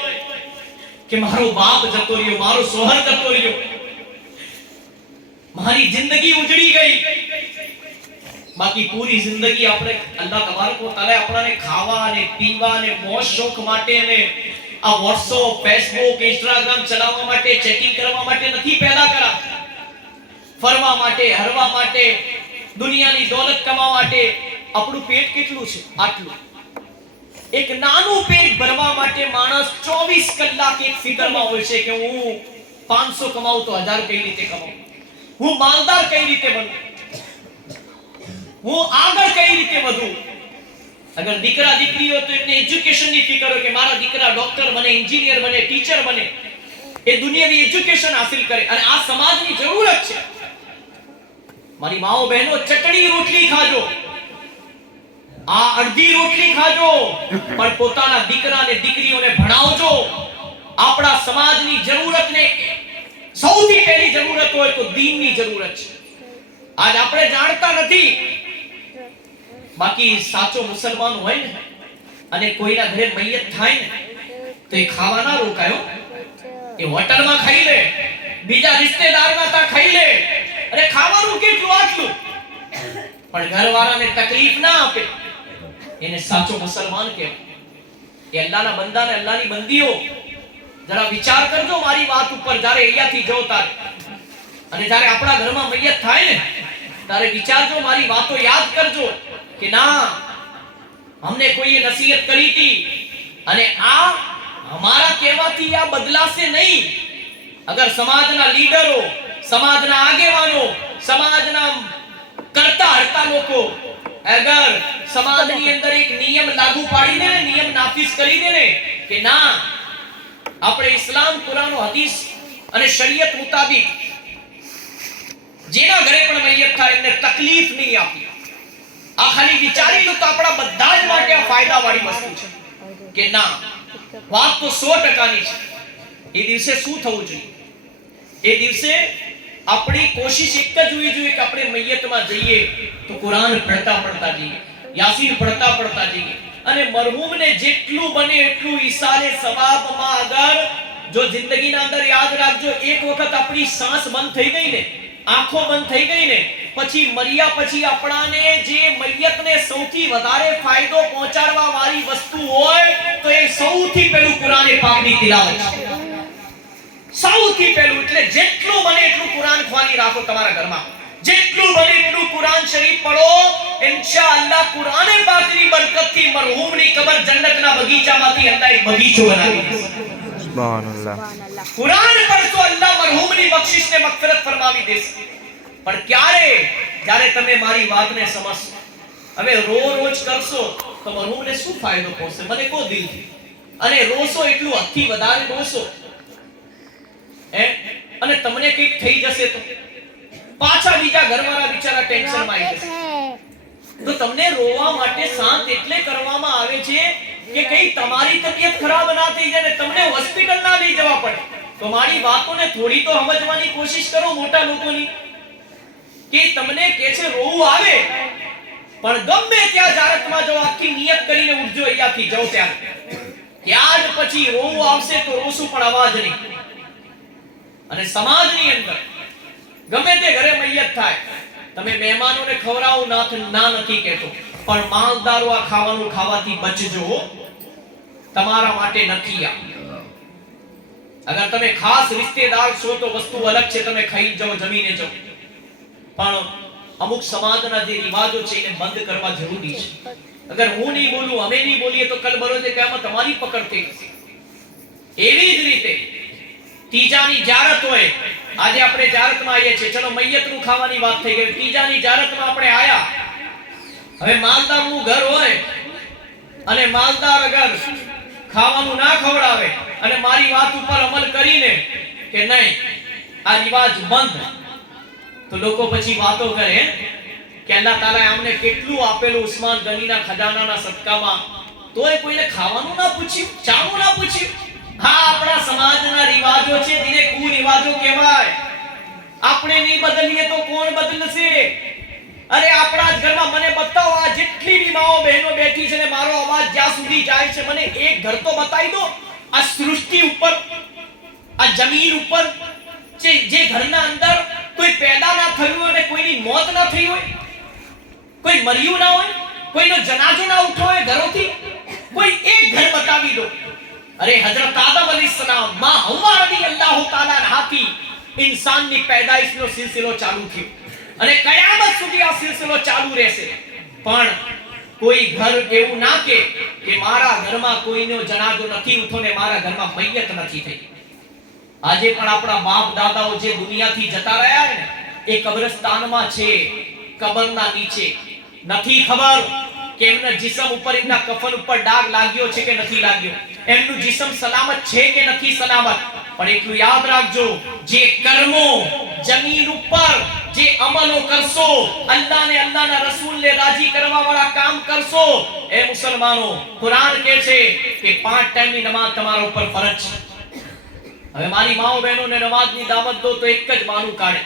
કે મારો બાપ જતો રહ્યો, મારો સોહર જતો રહ્યો, મારી જિંદગી ઉજળી ગઈ. બાકી પૂરી જિંદગી આપણે અલ્લાહ તબારક વ તઆલા આપણને ખાવા અને પીવા અને મોજ શોખ માટે અને આ WhatsApp, Facebook, Instagram ચલાવવા માટે, ચેટિંગ કરવા માટે નથી પેદા કર્યા. ફરવા માટે, હરવા માટે, દુનિયાની દોલત કમાવા માટે. આપણું પેટ કેટલું છે? આટલું. એક નાનું પેટ ભરવા માટે માણસ 24 કલાક એક ફિકરમાં હોય છે કે હું 500 કમાઉં તો 1000 કઈ રીતે કમાઉં, હું માલદાર કઈ રીતે બનું, હું આગળ કઈ રીતે વધું. અગર દીકરા દીકરી હોય તો એમને એજ્યુકેશનની ફિકર હોય કે મારા દીકરા ડોક્ટર બને, એન્જિનિયર બને, ટીચર બને, એ દુનિયાવી એજ્યુકેશન હાસિલ કરે, અને આ સમાજની જરૂરત છે. મારી માઓ બહેનો, ચટણી રોટલી ખાજો, આ અડધી રોટલી ખાજો, પણ પોતાના દીકરા અને દીકરીઓને ભણાવજો. આપણા સમાજની જરૂરતને સૌથી પહેલી જરૂરત હોય તો દીનની જરૂરત છે. આજ આપણે જાણતા નથી. બાકી સાચો મુસલમાન હોય ને અને કોઈના ઘરે મૈયત થાય ને તો એ ખાવા ના રોકાયો, એ હોટલમાં ખાઈ લે, બીજા રિશ્તેદારના ત્યાં ખાઈ લે, અરે ખાવાનું કેટલું આટલું, પણ ઘરવાળાને તકલીફ ના આપે એને સાચો મુસલમાન કહેવાય. એ અલ્લાહના બંદાને અલ્લાહની બંદીઓ જરા વિચાર કરજો મારી વાત ઉપર. જ્યારે અહીંયાથી જો તારે અને જ્યારે આપણા ઘરમાં મૈયત થાય ને ત્યારે વિચારજો, મારી વાતો યાદ કરજો કે ના અમને કોઈએ નસીહત કરી હતી અને આ અમારા કહેવાથી આ બદલાશે નહીં. અગર સમાજના લીડરો, સમાજના આગેવાનો, સમાજના કરતા હરતા લોકો અગર સમાજની અંદર એક નિયમ લાગુ પાડી દે ને, નિયમ નાફિઝ કરી દે ને કે ના આપણે ઇસ્લામ, કુરાન, હદીસ અને શરીયત મુતાબિક જેના ઘરે પણ મૈયત થાય એમને તકલીફ નહીં આપી. આ ખાલી વિચારી લો તો આપણા બધા જ માટે આ ફાયદાવાળી વસ્તુ છે કે ના વાત તો 100% ની છે. એ દિવસે શું થવું જોઈએ? એ દિવસે આપણી કોશિશ એક જ હોવી જોઈએ કે આપણે મૈયતમાં જઈએ તો કુરાન પડતા જઈએ, યાસીન પડતા જઈએ અને મરહૂમને જેટલું બને એટલું ઈસાલે સવાબમાં. અગર જો જિંદગીના અંદર યાદ રાખજો, એક વખત આપણી સાંસ બંધ થઈ ગઈ ને, આંખો બંધ થઈ ગઈ ને, પછી મર્યા પછી આપણાને જે મૈયતને સૌથી વધારે ફાયદો પહોંચાડવા વાળી વસ્તુ હોય તો એ સૌથી પહેલું કુરાન પાકની તિલાવત છે. સૌથી પહેલું. એટલે જેટલું બને એટલું કુરાન ખોલી રાખો તમારા ઘરમાં, જેટલું બને એટલું કુરાન શરીફ પઢો. ઇન્શાઅલ્લાહ કુરાન પાકની બરકતથી મરહૂમની કબર જન્નતના બગીચામાંથી અલ્લાહ એક બગીચો બનાવી દેશે. સુબહાનઅલ્લાહ. કુરાન પડતો અલ્લાહ મરહૂમની બખ્શિશને મગફિરત ફરમાવી દેશે. પણ ક્યારે? જ્યારે તમે મારી વાતને સમજશો. હવે રોજ કરશો તો મરહૂમને શું ફાયદો પહોંચશે? મને કહો દિલથી. અને રોશો એટલું હદથી વધારે રોશો અને તમને કંઈક થઈ જશે તો પાછા બીજા ઘરવાળા બિચારા ટેન્શનમાં આવી જશે. તો તમને રોવા માટે શાંત એટલે કરવામાં આવે છે કે કઈ તમારી તબિયત ખરાબ ના થઈ જાય ને તમને હોસ્પિટલ ના લઈ જવા પડે. તો મારી વાતોને થોડી તો સમજવાની કોશિશ કરો મોટા લોકોની. કે તમને કે છે રોવું આવે પણ ગમે ત્યાં જારતમાં જાઓ, આખી નિયત કરીને ઉઠજો અહીંયાથી જાઓ ત્યારે. ત્યાર પછી રોવું આવશે તો રોશું પણ અવાજ નહીં. અને સમાજની અંદર ગમે તે ઘરે મૈયત થાય, તમે મહેમાનોને ખવડાવો ના નથી કહેતો, પણ માલદારો આ ખાવાનું ખાવાથી બચજો, તમારા માટે નથી આ. અગર તમે ખાસ રિશ્તેદાર છો તો વસ્તુ અલગ છે, તમે ખાઈ જાઓ, જમીને જાઓ, પણ અમુક સમાજના જે રિવાજો છે એને બંધ કરવા જરૂરી છે. અગર હું નહીં બોલું, અમે નહીં બોલીએ તો કલ બરોજે કયામત તમારી પકડ થઈ જશે. એવી જ રીતે ત્રીજાની જારત હોય, આજે આપણે જારતમાં આવીએ છીએ, ચલો મૈયતનું ખાવાની વાત થઈ ગઈ, ત્રીજાની જારતમાં આપણે આયા. હવે માલદારનું ઘર હોય અને માલદાર અગર ખાવાનું ના ખવડાવે અને મારી વાત ઉપર અમલ કરીને કે નહીં આ રિવાજ બંધ, તો લોકો પછી વાતો કરે કે અલ્લાહ તાલાએ અમને કેટલું આપેલું ઉસ્માન ગનીના ખજાનાના સદકામાં, તોય કોઈને ખાવાનું ના પૂછ્યું, ચાનું ના પૂછ્યું. હા, આપણા સમાજના રિવાજો છે જેને કુરિવાજો કહેવાય. આપણે નહીં બદલીએ તો કોણ બદલશે? અરે આપણા જ ઘરમાં મને બતાવો, આ જેટલી બી માઓ બહેનો બેઠી છે ને મારો અવાજ જ્યાં સુધી જાય છે, મને એક ઘર તો બતાવી દો આ સૃષ્ટિ ઉપર, આ જમીન ઉપર જે ઘરના અંદર કોઈ પેદા ના થયું હોય અને કોઈની મોત ના થઈ હોય, કોઈ મર્યું ના હોય, કોઈનો જનાજો ના ઉઠ્યો હોય ઘરોથી, કોઈ એક ઘર બતાવી દો. અરે હજરત આદમ અલૈહિસ્સલામ, માં હવ્વા રદિયલ્લાહુ તાઆલા અન્હાથી ઇન્સાનની પેદાઈશનો સિલસિલો ચાલુ થયો અને કયામત સુધી આ સિલસિલો ચાલુ રહેશે. પણ કોઈ ઘર એવું ના કે મારા ઘરમાં કોઈનો જનાજો નથી ઉઠ્યો ને મારા ઘરમાં મૈયત નથી થઈ. આજે પણ આપણા બાપ દાદાઓ જે દુનિયાથી જતા રહ્યા ને એ કબ્રસ્તાનમાં છે, કબરના નીચે. નથી ખબર કે એમના જિસ્મ ઉપર, એમના કફન ઉપર ડાઘ લાગ્યો છે કે નથી લાગ્યો, એમનું જિસ્મ સલામત છે કે નથી સલામત. પણ એટલું યાદ રાખજો, જે કર્મો જમીન ઉપર જે અમલો કરશો, અલ્લાહને અલ્લાહના રસૂલને રાજી કરવા વાળા કામ કરશો, એ મુસલમાનો કુરાન કહે છે કે 5 ટાઈમની નમાઝ તમારા ઉપર ફરજ છે. હવે મારી માઓ બહેનોને નમાઝની દાવત દો તો એક જ બાનું કાઢે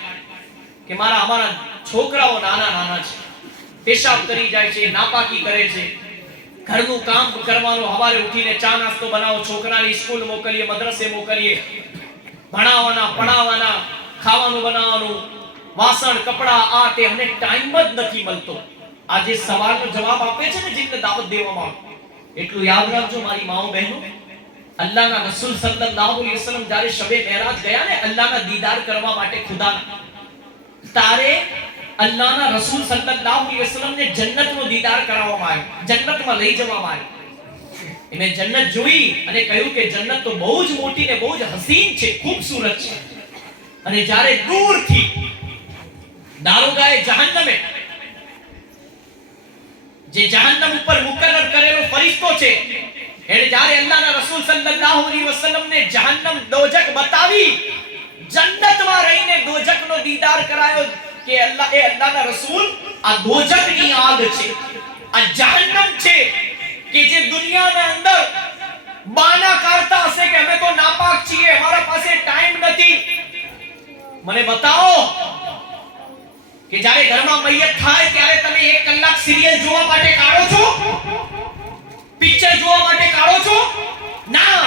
કે અમારા છોકરાઓ નાના છે, પેશાબ કરી જાય છે, નાપાકી કરે છે, ઘરનું કામ કરવાનું, સવારે ઉઠીને ચા નાસ્તો બનાવો, છોકરાની સ્કૂલ મોકલીએ, મદ્રસે મોકલીએ, ભણાવવાના, પઢાવવાના, ખાવાનું બનાવવાનું, વાસણ કપડા, આ તે અમને ટાઈમ જ નથી મળતો. આ જે સવાલનો જવાબ આપે છે ને જેમને દાવત દેવામાં આવે, એટલું યાદ રાખજો મારી માઓ બહેનો, અલ્લાહના રસૂલ સલ્લલ્લાહુ અલૈહિ વસલ્લમ જ્યારે શબે મેરાજ ગયા ને અલ્લાહના દીદાર કરવા માટે ખુદાના, તારે અલ્લાહના રસૂલ સલ્લલ્લાહુ અલૈહિ વસલ્લમને જન્નતનો દીદાર કરાવવામાં આવ્યો, જન્નતમાં લઈ જવામાં આવ્યો. એને જન્નત જોઈ અને કહ્યું કે જન્નત તો બહુ જ મોટી ને બહુ જ હસીન છે, ખૂબસૂરત છે. અને જ્યારે દૂરથી દારોગાએ જહન્નમે, જે જહન્નમ ઉપર મુકર્રર કરેલો ફરિશ્તો છે, એને જ્યારે અલ્લાહના રસૂલ સલ્લલ્લાહુ અલૈહિ વસલ્લમને જહન્નમ દોજખ બતાવી, જન્નતમાં રહીને દોજખનો દીદાર કરાયો કે અલ્લાહના રસૂલ, આ દોજખની આગ છે, આ જહન્નમ છે કે જે દુનિયાના અંદર બાના કાઢતા હશે કે અમે તો નાપાક છીએ, અમારા પાસે ટાઈમ નથી. મને બતાવો કે જ્યારે ઘરમાં મૈયત થાય ત્યારે તમે 1 કલાક સિરિયલ જોવા માટે કાઢો છો, પિક્ચર જોવા માટે કાઢો છો? ના,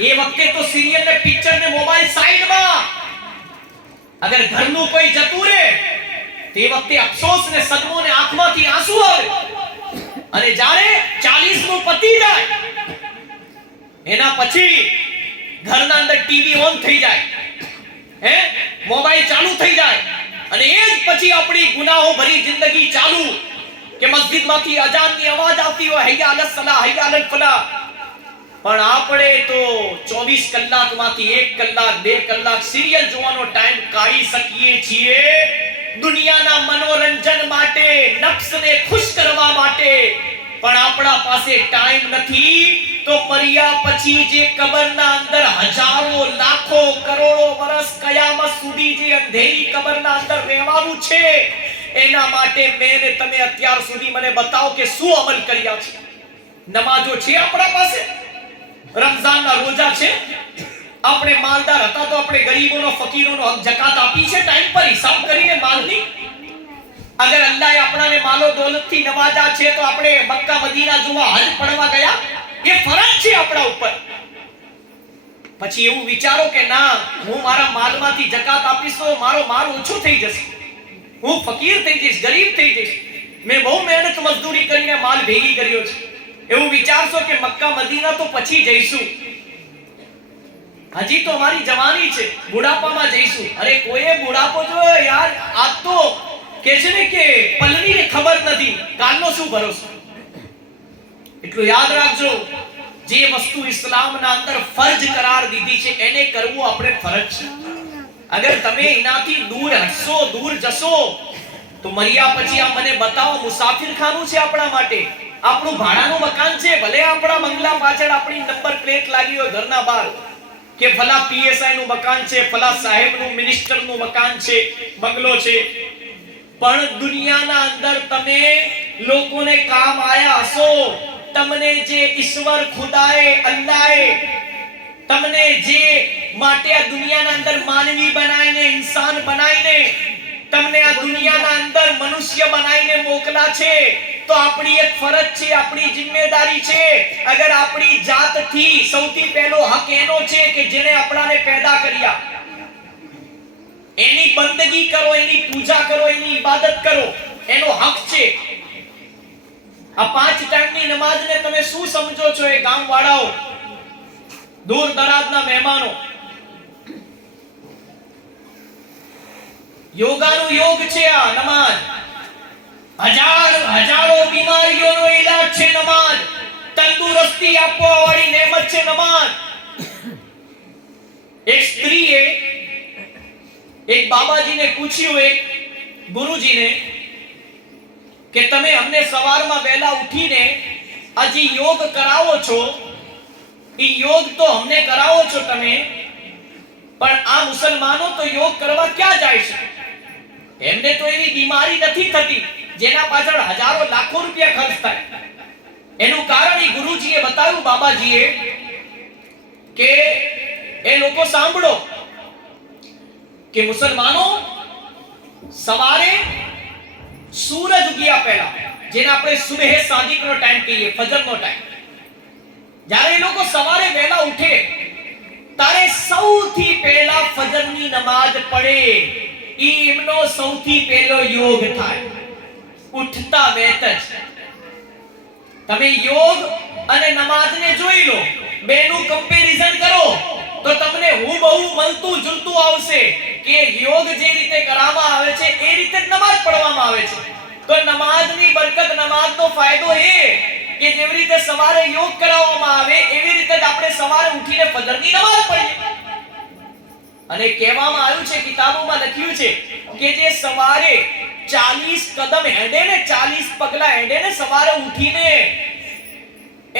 એ વખતે તો સિરિયલ ને પિક્ચર ને મોબાઈલ સાઈડમાં. અગર ઘરનું કોઈ જતું રહે તે વખતે અફસોસ ને સદમો ને આંખમાંથી આંસુ આવે. અને જ્યારે 40 નું પતી જાય એના પછી ઘરના અંદર ટીવી ઓન થઈ જાય, મોબાઈલ ચાલુ થઈ જાય, અને એ જ પછી આપણી ગુનાહો ભરી જિંદગી ચાલુ કે મસ્જિદમાંથી અજાનની અવાજ આવતી હોય, હૈયા અલસ સલાહ, હૈયા અલલ ફલાહ. પણ આપણે તો 24 કલાકમાંથી 1 કલાક 2 કલાક સિરિયલ જોવાનો ટાઈમ કાઢી શકીએ છીએ દુનિયાના મનોરંજન માટે, નફ્સને ખુશ કરવા માટે. પણ આપણા પાસે ટાઈમ નથી તો મર્યા પછી જે કબરના અંદર હજારો લાખો કરોડો વર્ષ કયામત સુધી જે અંધેરી કબરના અંદર રહેવાનું છે, એના માટે મેં ને તમે અત્યાર સુધી મને બતાવો કે શું અમલ કર્યા છે. નમાજો છે આપણા પાસે, રમઝાનના રોજા છે, આપણે માલદાર હતા તો આપણે ગરીબોનો ફકીરોનો હક જકાત આપી છે ટાઈમ પર, હિસાબ કરીને માલની. અગર અલ્લાહે આપણાને માલો દોલતથી નવાજા છે તો આપણે મક્કા મદીના જોવા હજ પડવા ગયા, એ ફરજ છે આપણા ઉપર. પછી એવું વિચારો કે ના, હું મારા માલમાંથી જકાત આપીશ તો મારો માલ ઓછો થઈ જશે, હું ફકીર થઈ જઈશ, ગરીબ થઈ જઈશ. મેં બહુ મહેનત મજદૂરી કરીને માલ ભેગી કર્યો છે. એવું વિચારશો કે મક્કા મદીના તો પછી જઈશું, હજી તો અમારી જવાની છે, બુઢાપામાં જઈશું. અરે કોઈએ બુઢાપો જોયો યાર? આ તો કે છે ને કે પલનીને ખબર નથી કાલનો શું ભરોસો. એટલું યાદ રાખજો, જે વસ્તુ ઇસ્લામના અંદર ફરજ કરાર દીધી છે એને કરવું આપણે ફરજ છે. અગર તમે એનાથી દૂર હટશો, દૂર જશો તો મર્યા પછી આ મને બતાવો મુસાફિરખાનું છે આપણા માટે, આપણું ભાડાનું મકાન છે, ભલે આપણા બંગલા પાછળ આપણી નંબર પ્લેટ લાગી હોય ઘરના બહાર કે ફલા પીએસઆઈ નું મકાન છે, ફલા સાહેબનું મિનિસ્ટરનું મકાન છે, બંગલો છે, પણ દુનિયાના અંદર તમે લોકોને કામ આયા હશો. તમને જે ઈશ્વર ખુદાએ અલ્લાહે તમને જે માટે આ દુનિયાના અંદર માનવી બનાવીને, ઇન્સાન બનાવીને તમને આ દુનિયાના અંદર મનુષ્ય બનાવીને મોકલા છે, તો આપણી એક ફરજ છે, આપણી જિમ્મેદારી છે. અગર આપણી જાતથી સૌથી પહેલો હક એનો છે કે જેને આપણાને પેદા કર્યા, એની બંદગી કરો, એની પૂજા કરો, એની ઇબાદત કરો, એનો હક છે. આ 5 ટાઈમની નમાઝને તમે શું સમજો છો? એ ગામવાળાઓ, દૂર દરાજના મહેમાનો, યોગાનું યોગ છે આ નમાઝ, હજારો બીમારીઓનો ઈલાજ છે નમાઝ, તંદુરસ્તી આપવા વાળી નેમત છે નમાઝ. એક સ્ત્રીએ એક બાબાજીને પૂછ્યું, એક ગુરુજીને, કે તમે અમને સવારમાં વહેલા ઉઠીને આજે યોગ કરાવો છો, એ યોગ તો અમને કરાવો છો તમે, પણ આ મુસલમાનો તો યોગ કરવા ક્યાં જાય છે? એમને તો એવી બીમારી નથી થતી જેના પાછળ હજારો લાખો રૂપિયા ખર્ચ થાય. એનું કારણ એ ગુરુજીએ બતાવ્યું, બાબાજીએ, કે એ લોકો સાંભળો કે મુસલમાનો સવારે સૂરજ ઉગ્યા પહેલા, જેને આપણે સુબહે સાદિકનો ટાઈમ કહીએ, ફજરનો ટાઈમ, જ્યારે એ લોકો સવારે વહેલા ઉઠે તારે સૌથી પહેલા ફજરની નમાઝ પડે, ઈ એમનો સૌથી પહેલો યોગ થાય. ઉઠતા વેત જ. તમે યોગ અને નમાઝને જોઈ લો, બેનું કમ્પેરિઝન કરો તો તમને હુબહુ મળતું જુલતું આવશે કે યોગ જે રીતે કરવામાં આવે છે એ રીતે જ નમાઝ પઢવામાં આવે છે. તો નમાઝની બરકત, નમાઝનો ફાયદો એ કે જેવી રીતે સવારે યોગ કરાવવામાં આવે એવી રીતે જ આપણે સવારે ઉઠીને ફજરની નમાઝ પઢીએ. અને કહેવામાં આવ્યું છે, કિતાબોમાં લખ્યું છે કે જે સવારે 40 કદમ હેડે ને, 40 પગલા હેડે ને સવારે ઉઠીને,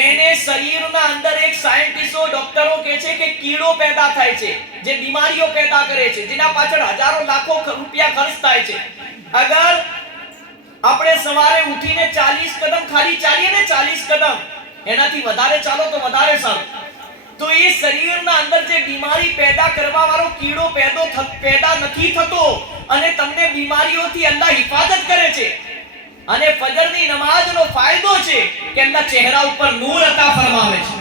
એને શરીરના અંદર એક સાયન્ટિસ્ટો, ડોક્ટરો કહે છે કે કીડો પેદા થાય છે જે બીમારીઓ પેદા કરે છે, જેના પાછળ હજારો લાખો રૂપિયા ખર્ચ થાય છે. અગર આપણે સવારે ઉઠીને 40 કદમ ખાલી ચાલીએ ને, 40 કદમ, એનાથી વધારે ચાલો તો વધારે સારું, તો એ શરીરના અંદર જે બીમારી પેદા કરવા વાળો કીડો પેદા નથી થતો અને તમને બીમારીઓથી અલ્લાહ હિફાજત કરે છે. અને ફજરની નમાઝનો ફાયદો છે કે અલ્લાહ ચહેરા ઉપર નૂર અતા ફરમાવે છે.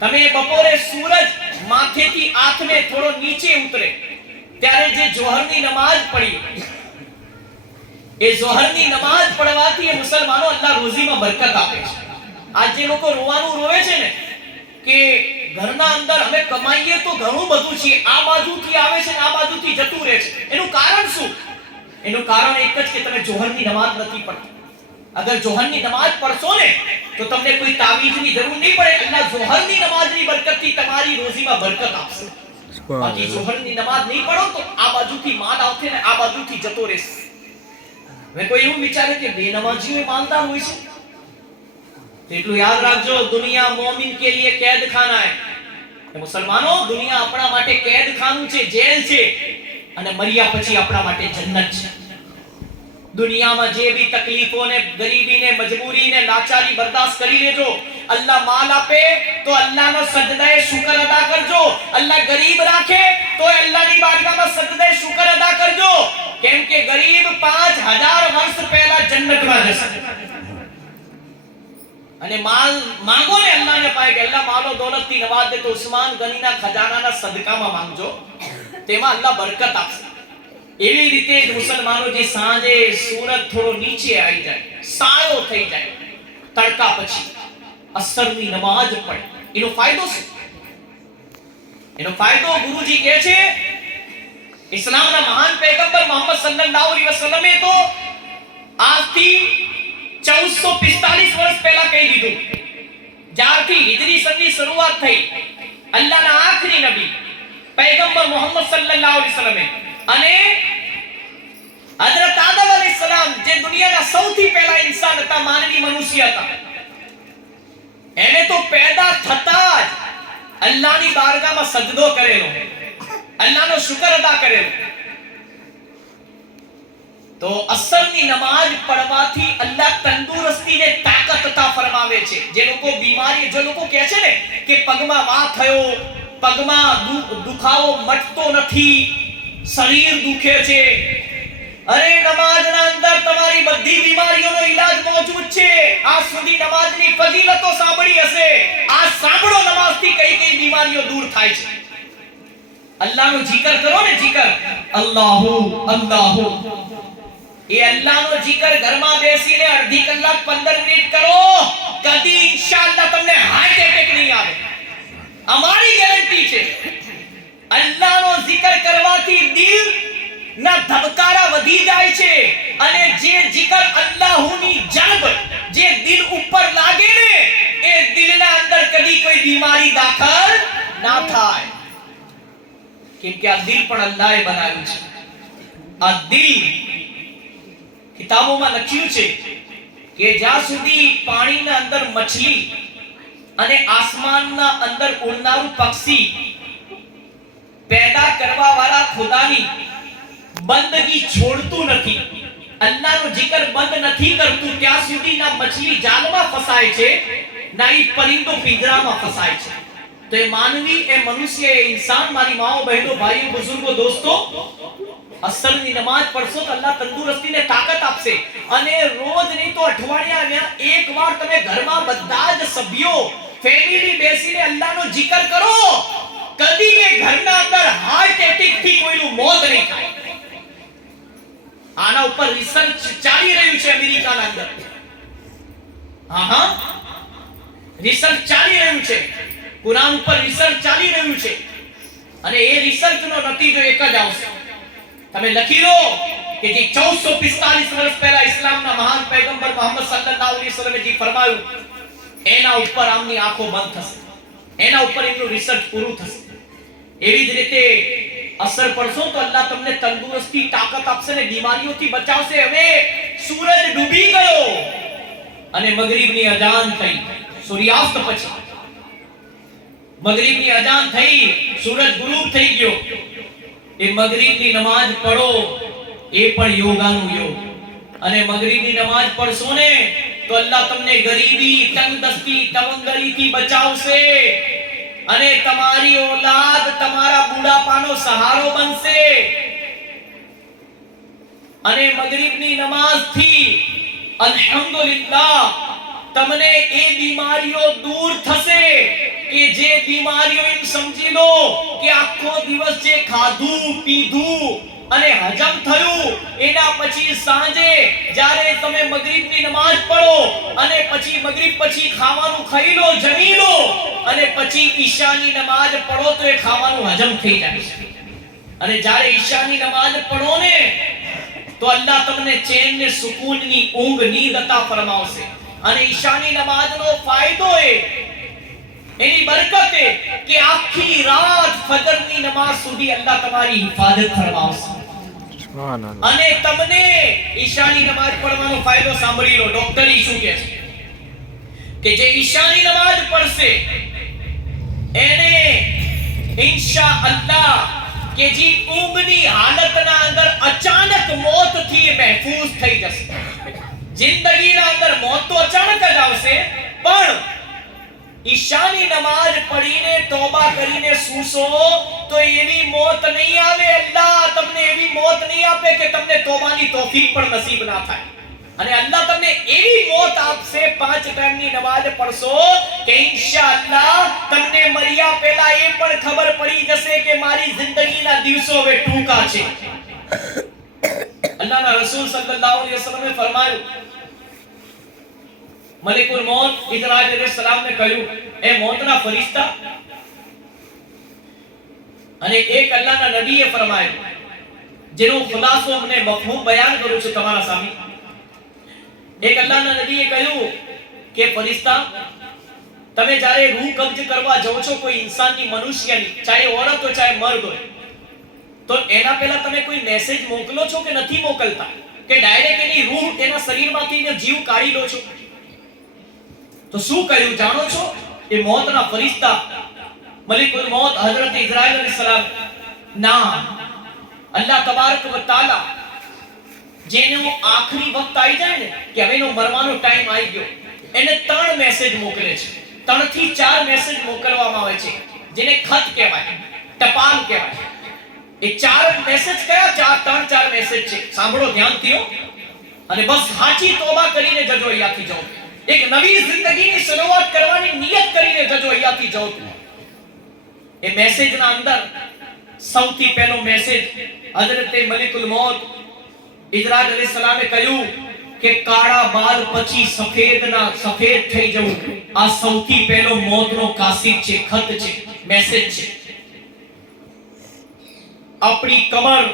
તમે બપોરે સૂરજ માથેથી આંખને થોડો નીચે ઉતરે ત્યારે જે જોહરની નમાઝ પડી, એ જોહરની નમાઝ પડવાથી એ મુસલમાનો અલ્લાહ રોજીમાં બરકત આપે છે. આ જે લોકો રોવાનું રોવે છે ને કે ઘરના અંદર અમે કમાઈએ તો ઘણું બધું છે, આ બાજુથી આવે છે ને આ બાજુથી જતું રહે છે, એનું કારણ શું? એનું કારણ એક જ કે તમે જોહરની નમાઝ નથી પઢતા. અગર જોહરની નમાઝ પડશો ને તો તમને કોઈ તાવીજની જરૂર નહીં પડે. અલ્લાહ જોહરની નમાઝની બરકતથી તમારી રોજીમાં બરકત આપશે. બાકી જોહરની નમાઝ નહીં પઢો તો આ બાજુથી માલ આવશે ને આ બાજુથી જતો રહેશે. હવે કોઈ એવું વિચારે કે બેનમાજીઓ માલદાર હોય છે, એટલું યાદ રાખજો, દુનિયા મોમિન કે लिए कैद खाना है. મુસલમાનો, દુનિયા આપણા માટે કેદ ખાનું છે, જેલ છે, અને મર્યા પછી આપણા માટે જન્નત છે. દુનિયામાં જે ભી તકલીફો ને, ગરીબી ને, મજબૂરી ને, લાચારી બરદાસ્ત કરી લેજો. અલ્લાહ માલ આપે તો અલ્લાહનો સજદાએ શુકર અદા કરજો. અલ્લાહ ગરીબ રાખે તો અલ્લાહની બારગાહમાં સજદાએ શુકર અદા કરજો, કેમ કે ગરીબ 5000 વર્ષ પહેલા જન્નતમાં જશે. અને માલ માંગો ને અલ્લાહને પાય કે અલ્લાહ માલો દોલતથી નવાજ દે, તો ઉસ્માન ગનીના ખજાનાના સદકામાં માંગજો, તેમાં અલ્લાહ બરકત આપશે. એવી રીતે જ મુસલમાનો જે સાંજે સૂરજ થોડો નીચે આવી જાય, સાયો થઈ જાય, તડકા પછી અસરની નમાઝ પડે, એનો ફાયદો શું? એનો ફાયદો ગુરુજી કહે છે, ઇસ્લામના મહાન પૈગંબર મોહમ્મદ સલ્લલ્લાહુ અલૈહિ વસલ્લમે તો આજથી 1445 વર્ષ પહેલા કહી દીધું, જ્યારથી હિજરી સનની શરૂઆત થઈ, અલ્લાહના આખરી નબી પૈગંબર મોહમ્મદ સલ્લલ્લાહુ અલૈહિ વસલ્લમે અને હઝરત આદમ અલૈહિસ્સલામ, જે દુનિયાના સૌથી પહેલા ઇન્સાન હતા, માનવી મનુષ્ય હતા, એને તો પેદા થતા જ અલ્લાહની બારગાહમાં સજદો કરેલો, અલ્લાહનો શુકર અદા કરેલો. તો અસરની નમાઝ પડવાથી અલ્લાહ તંદુરસ્તીને તાકાત અતા ફરમાવે છે. જે લોકો બીમારી, જે લોકો કહે છે ને કે પગમાં વા થયો, પગમાં દુખાવો મટતો નથી, શરીર દુખે છે, અરે નમાઝના અંદર તમારી બધી બીમારીઓનો ઈલાજ મોજૂદ છે. આ સુધી નમાઝની ફજીલતો સાંભળી હશે, આ સાંભળો નમાઝથી કઈ કઈ બીમારીઓ દૂર થાય છે. અલ્લાહનો zikr કરો ને, zikr અલ્લાહુ અલ્લાહુ, એ અલ્લાહનો zikr ઘરમાં બેસીને અડધી કલાક 15 મિનિટ કરો, કદી ઇન્શાઅલ્લાહ તમને હાર્ટ એટેક નહીં આવે, અમારી ગેરંટી છે. અલ્લાહનો zikr કરવાથી દિલ ના ધબકારા વધી જાય છે, અને જે zikr અલ્લાહુની જલ્બ જે દિલ ઉપર લાગે ને, એ દિલના અંદર કદી કોઈ બીમારી દાખલ ના થાય, કેમ કે આ દિલ પણ અલ્લાહે બનાવ્યું છે. આ દિલ, કિતાબોમાં લખ્યું છે કે જ્યાં સુધી પાણીના અંદર મછલી અને આસમાનના અંદર ઉડનારું પક્ષી પેદા કરવા વાળા ખુદાની બંદગી છોડતું નથી, અલ્લાહનો zikr બંધ નથી કરતું, ત્યાં સુધી ના મછલી જાલમાં ફસાય છે, ના ઈ પરિંદો પિંજરામાં ફસાય છે. તો એ માનવી, એ મનુષ્ય, એ ઇન્સાન, મારી માઓ, બહેનો, ભાઈઓ, બુઝુર્ગો, દોસ્તો, અસરની નમાઝ પડશો તો અલ્લાહ તંદુરસ્તીને તાકાત આપશે. અને રોજ નહીં તો અઠવાડિયામાં એકવાર તમે ઘરમાં બધા જ સભ્યો, ફેમિલી બેસીને અલ્લાહનો zikr કરો, કદી એ ઘરના અંદર હાર્ટ એટેક થી કોઈનું મોત નહીં થાય. આના ઉપર રિસર્ચ ચાલી રહ્યું છે અમેરિકાના અંદર. હા, રિસર્ચ ચાલી રહ્યું છે, કુરાન ઉપર રિસર્ચ ચાલી રહ્યું છે, અને એ રિસર્ચનો નતીજો એક જ આવશે. તમે લખી લો કે જે 1445 વર્ષ પહેલા ઇસ્લામના મહાન પૈગંબર મોહમ્મદ સલ્લલ્લાહુ અલૈહિ વસલ્લમે જે ફરમાયું, એના ઉપર આમની આંખો બંધ થશે, એના ઉપર એમનું રિસર્ચ પૂરું થશે. એવી જ રીતે અસર પડશો તો અલ્લાહ તમને તંદુરસ્તી, તાકાત આપશે ને બીમારીઓથી બચાવશે. હવે સૂરજ ડૂબી ગયો અને મગરિબની અજાન થઈ. સૂર્યાસ્ત પછી મગરિબની અજાન થઈ, સૂરજ ગુરૂબ થઈ ગયો. એ મગરિબની નમાજ પઢો, એ પણ યોગાનું યોગ. અને મગરિબની નમાજ પઢશો ને તો અલ્લાહ તમને ગરીબી, તંગદસ્તી, તવંગરીથી બચાવશે અને તમારી ઓલાદ તમારા બુઢાપાનો સહારો બનશે. અને મગરિબની નમાઝથી અલ્હમ્દુલિલ્લાહ તમને એ બીમારીઓ દૂર થશે કે જે બીમારીઓ એમ સમજી લો કે આખો દિવસ જે ખાધું પીધું અને હજમ થયું, એના પછી સાંજે જ્યારે તમે મગરિબની નમાજ પઢો અને પછી મગરિબ પછી ખાવાનું ખાઈ લો, જમી લો, અને પછી ઈશાની નમાજ પઢો તો એ ખાવાનું હજમ થઈ જાય છે. અને જ્યારે ઈશાની નમાજ પઢો ને તો અલ્લાહ તમને ચેન ને સુકૂનની ઊંઘ, નીંદ અતા ફરમાવશે. અને ઈશાની નમાજનો ફાયદો એની બરકત કે આખી રાત ફજરની નમાઝ સુધી અલ્લાહ તમારી હિફાજત ફરમાવશે. અને તમને ઈશાની નમાજ પઢવાનો ફાયદો સાંભળી લો. ડોક્ટર શું કહે છે કે જે ઈશાની નમાજ પડશે એને ઇન્શાઅલ્લાહ કે જે ઊંઘની હાલતના અંદર અચાનક મોતથી મહેફૂઝ થઈ જશે. જિંદગીના અંદર મોત તો અચાનક જ આવશે, પણ ઈશાની નમાજ પઢીને તોબા કરીને સૂસો તો એવી મોત નહીં આવે. અલ્લાહ તમને એવી મોત નહીં આપે કે તમને તોબાની તૌફીક પણ નસીબ ના થાય. અને અલ્લાહ તમને એવી મોત આપશે 5 ટાઈમની નમાજ પડશો કે ઇન્શાઅલ્લાહ તમને મર્યા પહેલા એ પણ ખબર પડી જશે કે મારી જિંદગીના દિવસો હવે ટૂંકા છે. અલ્લાહના રસૂલ સલ્લલ્લાહુ અલૈહિ વસલ્લમે ફરમાયું, મલિકુલ મૌત ઇઝરાઈલ અલૈહિસ સલામને કહ્યું, એ મોતના ફરિશ્તા. અને એક અલ્લાહના નબીએ ફરમાયું, જેનો ખુલાસો મને મફહૂમ બયાન કરું છું તમારા સામે. એક અલ્લાહના નબીએ કહ્યું કે ફરિશ્તા, તમે જ્યારે રૂહ કબ્જ કરવા જાઓ છો કોઈ ઇન્સાનની, મનુષ્યની, ચાહે औरत હોય ચાહે મર્દ હોય, તો એના પહેલા તમે કોઈ મેસેજ મોકલો છો કે નથી મોકલતા? કે ડાયરેક્ટ એની રૂહ એના શરીરમાંથી જીવ કાઢી લો છો? તો શું કહ્યું જાણો છો? એ મોતના ફરિશ્તા મલિકુલ મૌત હઝરત ઇઝરાઈલ અલૈહિસ સલામ ના અલ્લાહ તબારક વ તઆલા જેનો આખરી વખત આવી જાય ને કે હવે એનો મરવાનો ટાઈમ આવી ગયો, એને 3 મેસેજ મોકલે છે. 3 થી 4 મેસેજ મોકલવામાં આવે છે, જેને ખત કહેવાય, ટપાલ કહેવાય. એ 4 મેસેજ કયા? 3-4 મેસેજ છે. સાંભળો ધ્યાનથી અને બસ સાચી તોબા કરીને જજો અહીંયાથી જાઓ. એક નવી જિંદગીની શરૂઆત કરવાની નિયત કરીને જજો અહીંયાથી જાઓ. એ મેસેજના અંદર સૌથી પહેલો મેસેજ હઝરત મલિકુલ મૌત ઇઝરાઈલ અલૈહિસ સલામે કહ્યું કે કાળા બાલ પછી સફેદ થઈ જવું, આ સૌથી પહેલો મોતનો કાસિદ છે, ખત છે, મેસેજ છે. આપણી કમર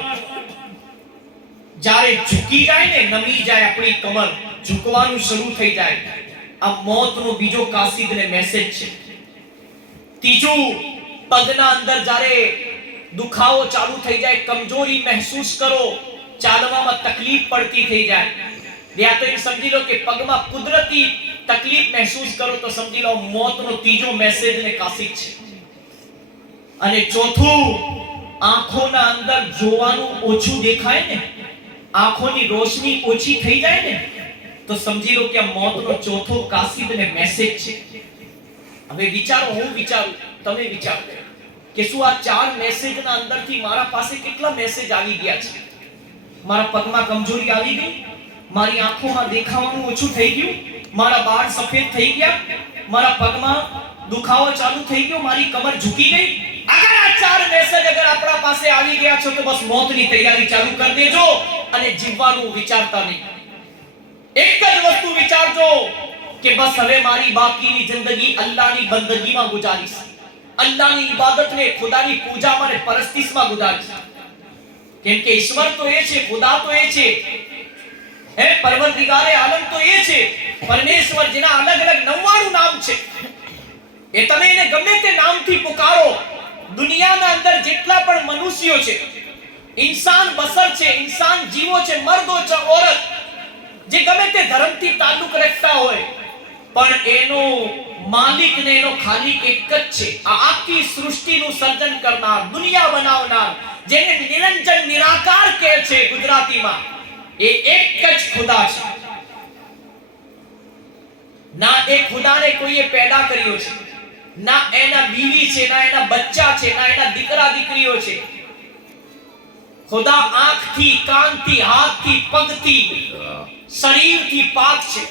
જ્યારે ઝૂકી જાય ને, નમી જાય, આપણી કમર ઝૂકવાનું શરૂ થઈ જાય, આ મોતનો બીજો કાસિદ ને મેસેજ છે. ત્રીજું, પગના અંદર જ્યારે દુખાવો ચાલુ થઈ જાય, કમજોરી મહેસૂસ કરો, ચાલવામાં તકલીફ પડતી થઈ જાય, યા તો એ સમજી લો કે પગમાં કુદરતી તકલીફ મહેસૂસ કરો, તો સમજી લો મોતનો ત્રીજો મેસેજ ને કાસિદ છે. અને ચોથું, આંખોના અંદર જોવાનું ઓછું દેખાય ને, આંખોની રોશની ઓછી થઈ જાય ને, તો સમજી લો કે આ મોતનો ચોથો કાસિદ ને મેસેજ છે. હવે વિચારો, હું વિચારું, તમે વિચારો કે શું આ 4 મેસેજના અંદરથી મારા પાસે કેટલા મેસેજ આવી ગયા છે? મારા પગમાં કમજોરી આવી ગઈ, મારી આંખોમાં દેખાવાનું ઓછું થઈ ગયું, મારા બાળ સફેદ થઈ ગયા, મારા પગમાં દુખાવો ચાલુ થઈ ગયો, મારી કમર ઝૂકી ગઈ. અગર આ 4 મેસેજ અગર આપણા પાસે આવી ગયા છો તો બસ મોતની તૈયારી ચાલુ કરી દેજો અને જીવવાનું વિચારતા નહીં. એક જ વસ્તુ વિચારજો કે બસ હવે મારી બાકીની જિંદગી અલ્લાહની બંદગીમાં ગુજારીશ, અલ્લાહની ઇબાદતને, ખુદાની પૂજામાં અને પરસ્તિશમાં ગુજારીશ. કેમ કે ઈશ્વર તો એ છે, ખુદા તો એ છે, હે પરવરદિગારે આલમ તો એ છે, પરમેશ્વર જેના અલગ અલગ 99 નામ છે. એ તમે એને ગમે તે નામથી પુકારો. દુનિયાના અંદર જેટલા પણ મનુષ્યો છે, ઇન્સાન બસર છે, ઇન્સાન જીવો છે, મર્દો છે, औरत, જે ગમે તે ધર્મથી તાલ્લુક રાખતા હોય, પણ એનો માલિક ને એનો ખાલિક એક જ છે. આ આખી સૃષ્ટિનું સર્જન કરનાર, દુનિયા બનાવનાર, જેને નિરંજન નિરાકાર કહે છે ગુજરાતીમાં, એ એક જ ખુદા છે. ના એ ખુદાને કોઈએ પેદા કર્યો છે, ના એના બીવી છે, ના એના બચ્ચા છે, ના એના દીકરા દીકરીઓ છે. ખુદા આંખથી, કાનથી, હાથથી, પગથી, શરીરથી પાક છે.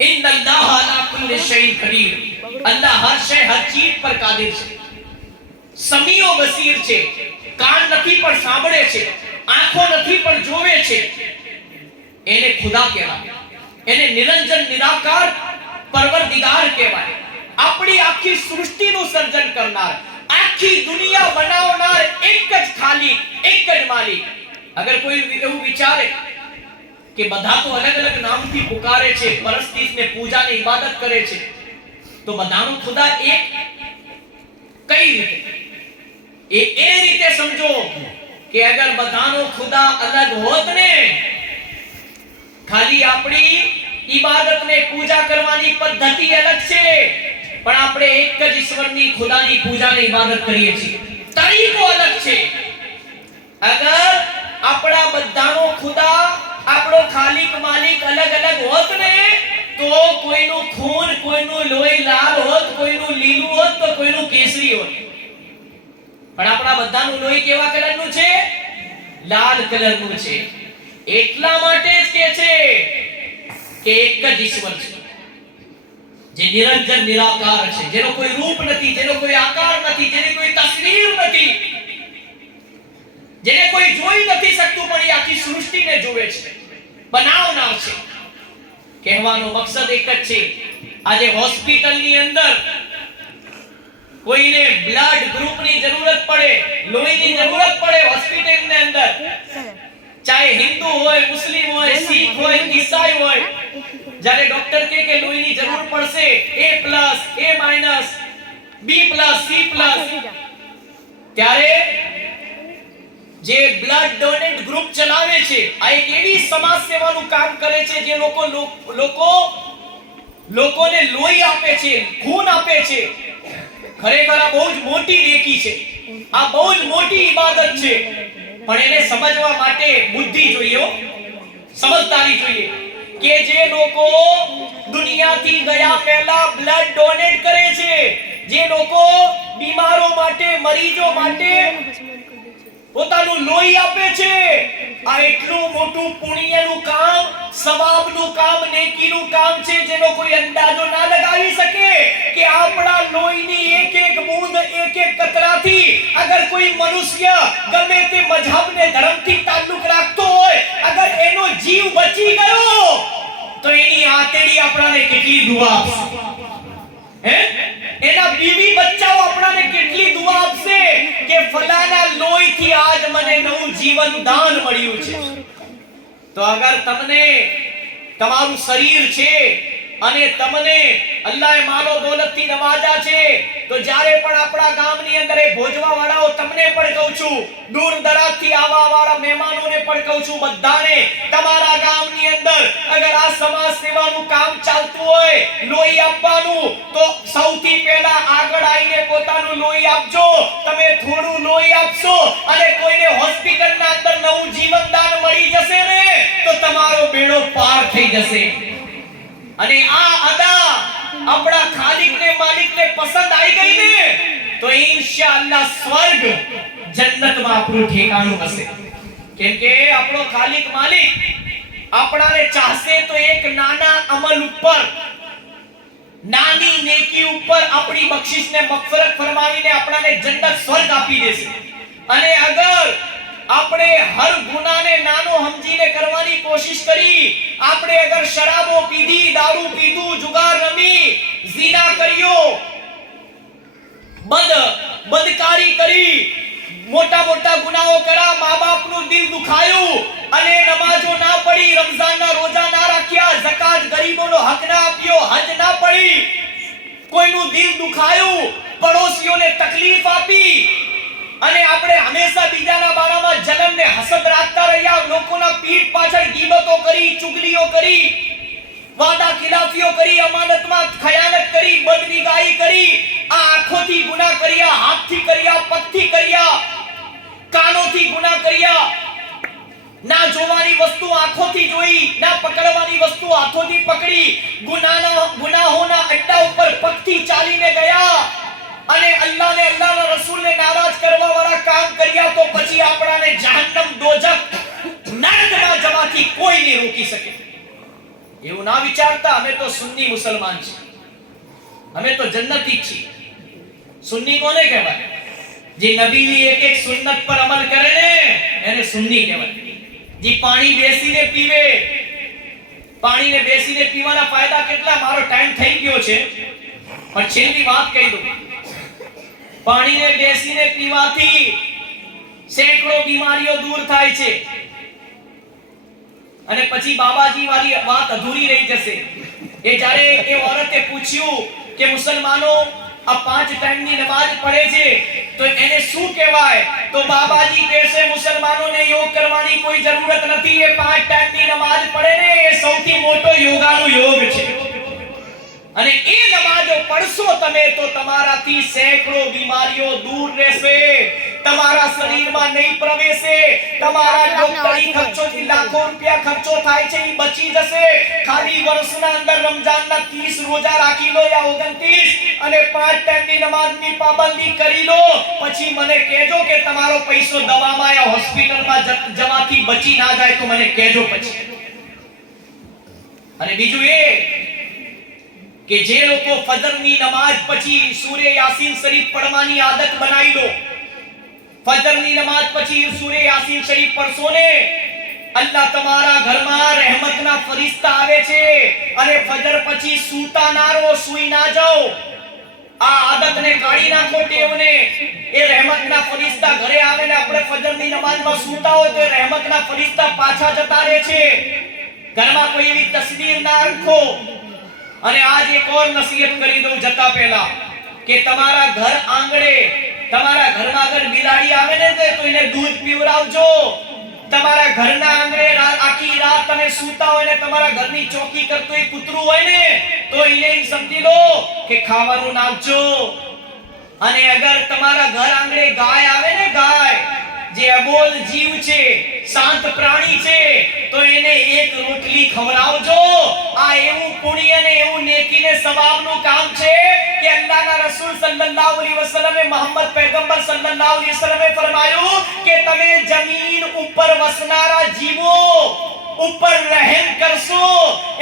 ઇન્નલ્લાહ અલા કુલ્લી શૈઇન કદીર. અલ્લાહ હર શય, હર ચીજ પર કાદિર છે. સમીઓ બસીર છે. કાન નથી પણ સાંભળે છે, આંખો નથી પણ જોવે છે. એને ખુદા કહેવાય, એને નિરંજન નિરાકાર પરવરદિગાર કહેવાય. આપણી આખી સૃષ્ટિનું સર્જન કરનાર, આખી દુનિયા બનાવનાર એક જ ખાલિક, એક જ માલિક. અગર કોઈ એવું વિચારે કે બધા તો અલગ અલગ નામથી પુકારે છે, પરસ્તિશને, પૂજાને, ઇબાદત કરે છે, તો બધાનો ખુદા એક કઈ રીતે? એ રીતે સમજો કે અગર બધાનો ખુદા અલગ હોત ને, ખાલી આપણી ઇબાદતને, પૂજા કરવાની પદ્ધતિ અલગ છે, પણ આપણે એક જ ઈશ્વરની, ખુદાની પૂજાને, ઇબાદત કરીએ છીએ. તરીકો અલગ છે. અગર આપણા બધાનો ખુદા, આપણો ખાલિક, માલિક અલગ અલગ હોત ને, તો કોઈનું ખૂન, કોઈનું લોહી લાલ હોત, કોઈનું લીલું હોત, તો કોઈનું કેસરી હોત. પણ આપણા બધાનું લોહી કેવા કલરનું છે? લાલ કલરનું છે. એટલા માટે જ કે છે કે એક જ ઈશ્વર છે, જે નિરંજન નિરાકાર છે, જેનો કોઈ રૂપ નથી, જેનો કોઈ આકાર નથી, જેની કોઈ તસવીર નથી, જેને કોઈ જોઈ નથી શકતું, પણ એ આખી સૃષ્ટિને જોવે છે, બનાવનાર છે. કહેવાનો મકસદ એક જ છે. આજે હોસ્પિટલની અંદર કોઈને બ્લડ ગ્રુપની જરૂરત પડે, લોહીની જરૂરત પડે હોસ્પિટલની અંદર, ચાહે હિન્દુ હોય, મુસ્લિમ હોય, શીખ હોય, ઈસાઈ હોય, જ્યારે ડોક્ટર કહે કે લોહીની જરૂર પડશે, A+, A-, B+, C+, ત્યારે જે બ્લડ ડોનેટ ગ્રુપ ચલાવે છે, આ એક એવી સમાજ સેવાનું કામ કરે છે જે લોકોને લોહી આપે છે, ખૂન આપે છે. ખરેખર આ બહુ જ મોટી નેકી છે, આ બહુ જ મોટી ઇબાદત છે. પણ એને સમજવા માટે બુદ્ધિ જોઈએ, સમજદારી જોઈએ કે જે લોકો દુનિયાથી ગયા પહેલા બ્લડ ડોનેટ કરે છે, જે લોકો બીમારો માટે, મરીજો માટે પોતાનું લોહી આપે છે, આ એટલું મોટું પુણ્યનું કામ, સવાબનું કામ, નેકીનું કામ છે, જેનો કોઈ અંદાજો ના લગાવી શકે કે આપણા લોહીની એક એક બૂંદ, એક એક કતરાથી અગર કોઈ મનુષ્ય ગમે તે મજહબને, ધર્મથી તાલ્લુક રાખતો હોય, અગર એનો જીવ બચી ગયો તો એની આતેડી આપણાને કેટલી દુઆ આપશે, હે? એના બીવી બચ્ચાઓ આપણાને કેટલી દુઆ આપશે કે ફલાના લોહીથી આજ મને નવું જીવન દાન મળ્યું છે. તો અગર તમને તમારું શરીર છે અને તમને અલ્લાહે માલો દોલતથી નવાજા છે, તો જ્યારે પણ આપણા ગામની અંદર એ ભોજવા વાળાઓ, તમને પણ કહું છું, દૂર દરાજથી આવવા વાળા મહેમાનોને પણ કહું છું, બધાને તમારા ગામની અંદર અગર આ સમાજ સેવાનું કામ ચાલતું હોય, લોહી આપવાનું, તો સૌથી પહેલા આગળ આવીને પોતાનું લોહી આપજો. તમે થોડું લોહી આપશો અને કોઈને હોસ્પિટલના અંદર નવું જીવનદાન મળી જશે ને, તો તમારો બેડો પાર થઈ જશે. અને આ અદા આપણા ખાલિકને, માલિકને પસંદ આવી ગઈ ને, તો ઇન્શાઅલ્લાહ સ્વર્ગ, જન્નતમાં આપણું ઠેકાણું હશે. કેમ કે આપણો ખાલિક, માલિક આપણાને ચાહશે તો એક નાના અમલ ઉપર, નાની નેકી ઉપર આપણી બક્ષિસને મગફરત ફરમાવીને આપણાને જન્નત, સ્વર્ગ આપી દેશે. અને અગર આપણે હર ગુનાને નાનો સમજીને કરવાની કોશિશ કરી. આપણે અગર શરાબો પીધી, દારૂ પીધું, જુગાર રમી, ઝિના કર્યો, બદકારી કરી, મોટા મોટા ગુનાઓ કર્યા, મા બાપનું દિલ દુખાયું અને નમાજો ના પડી, રમઝાનના રોજા ના રાખ્યા, ઝકાત ગરીબોનો હક ના આપ્યો, હજ ના પડી, કોઈનું દિલ દુખાયું, પડોશીઓને તકલીફ આપી અને આપણે હંમેશા બીજાના બારામાં જલન ને હસદ રાખતા રહ્યા, લોકોના પીઠ પાછળ ગીબતો કરી, ચુગલીઓ કરી, વાદા ખિલાફીઓ કરી, અમાનતમાં ખયાનત કરી, બદનિગાહી કરી, આ આંખોથી ગુનાહ કર્યા, હાથથી કર્યા, પગથી કર્યા, કાનોથી ગુનાહ કર્યા, ના જોવાની વસ્તુ આંખોથી જોઈ, ના પકડવાની વસ્તુ હાથોથી પકડી, ગુનાહોના અડ્ડા ઉપર પગથી ચાલીને ગયા અને અલ્લાહને, અલ્લાહના રસૂલને નારાજ કરવા વાળા કામ કર્યા, તો પછી આપણાને જહન્નમ, દોજખ, નરકમાં જવાથી કોઈ નહીં રોકી શકે. એવું ના વિચારતા અમે તો સુન્ની મુસલમાન છીએ, અમે તો જન્નતી છીએ. સુન્ની કોને કહેવાય? જે નબીની એક એક સુન્નત પર અમલ કરે ને એને સુન્ની કહેવાય. જે પાણી બેસીને પીવે, પાણીને બેસીને પીવાના ફાયદા કેટલા? મારો ટાઈમ થઈ ગયો છે પણ છેલ્લી વાત કહી દઉં. પાણીને બેસીને પીવાથી સેંકડો બીમારીઓ દૂર થાય છે અને પછી બાબાજી વાળી વાત અધૂરી રહી જશે. એ જ્યારે એ औरते પૂછ્યું કે મુસલમાનો આ 5 ટાઈમની નમાઝ પડે છે તો એને શું કહેવાય? તો બાબાજી કહેશે મુસલમાનોને યોગ કરવાની કોઈ જરૂરત નથી. એ 5 ટાઈમની નમાઝ પડે ને એ સૌથી મોટો યોગાનો યોગ છે અને એ નમાજો પડશો તમે તો તમારાથી સેંકડો બીમારીઓ દૂર રહેશે, તમારા શરીરમાં નહીં પ્રવેશે, તમારા ડોક્ટરી ખર્ચોથી લાખો રૂપિયા ખર્ચો થાય છે એ બચી જશે. ખાલી વર્ષના અંદર રમજાનના 30 રોજા રાખી લો યા 29 અને 5 ટાઈમની નમાઝની પાબંદી કરી લો, પછી મને કહેજો કે તમારો પૈસો દવામાં યા હોસ્પિટલમાં જવાથી બચી ના જાય તો મને કહેજો પછી. અને બીજું એ કે જે લોકો ફજરની નમાઝ પછી સૂરે યાસીન શરીફ પડવાની આદત બનાવી લો, ફજરની નમાઝ પછી સૂરે યાસીન શરીફ પડશો ને, અલ્લાહ તમારા ઘરમાં રહેમતના ફરિશ્તા આવે છે અને ફજર પછી સૂતા ના રહો, સૂઈ ના જાઓ. આ આદતને કાઢી નાખો, ટેવને. એ રહેમતના ફરિશ્તા ઘરે આવે ને આપણે ફજરની નમાઝમાં સૂતા હોય તો રહેમતના ફરિશ્તા પાછા જતા રહે છે. ઘરમાં કોઈ એવી તસવીર ના રાખો. અને આજ એક ઓર નસીહત કરી દઉં જતા પહેલા કે તમારા ઘર આંગણે, તમારા ઘરમાં અગર બિલાડી આવે ને તો એને દૂધ પીવડાવજો. તમારા ઘરના આંગણે આખી રાત તમે સૂતા હોય ને તમારા ઘરની ચોકી કરતો એક કૂતરું હોય ને તો એને સમજી લો કે ખાવાનું નાખજો. અને અગર તમારા ઘર આંગણે ગાય આવે ને, ગાય જે અબોલ જીવ છે, શાંત પ્રાણી છે, તો એને એક રોટલી ખવડાવજો. આ એવું પુણ્ય અને એવું નેકી ને સવાબનું કામ છે કે અલ્લાહના રસૂલ સલ્લલ્લાહુ અલૈહિ વસલ્લમે, મોહમ્મદ પૈગંબર સલ્લલ્લાહુ અલૈહિ વસલ્લમે ફરમાયું કે તમે જમીન ઉપર વસનારા જીવો ઉપર રહેમ કરશો,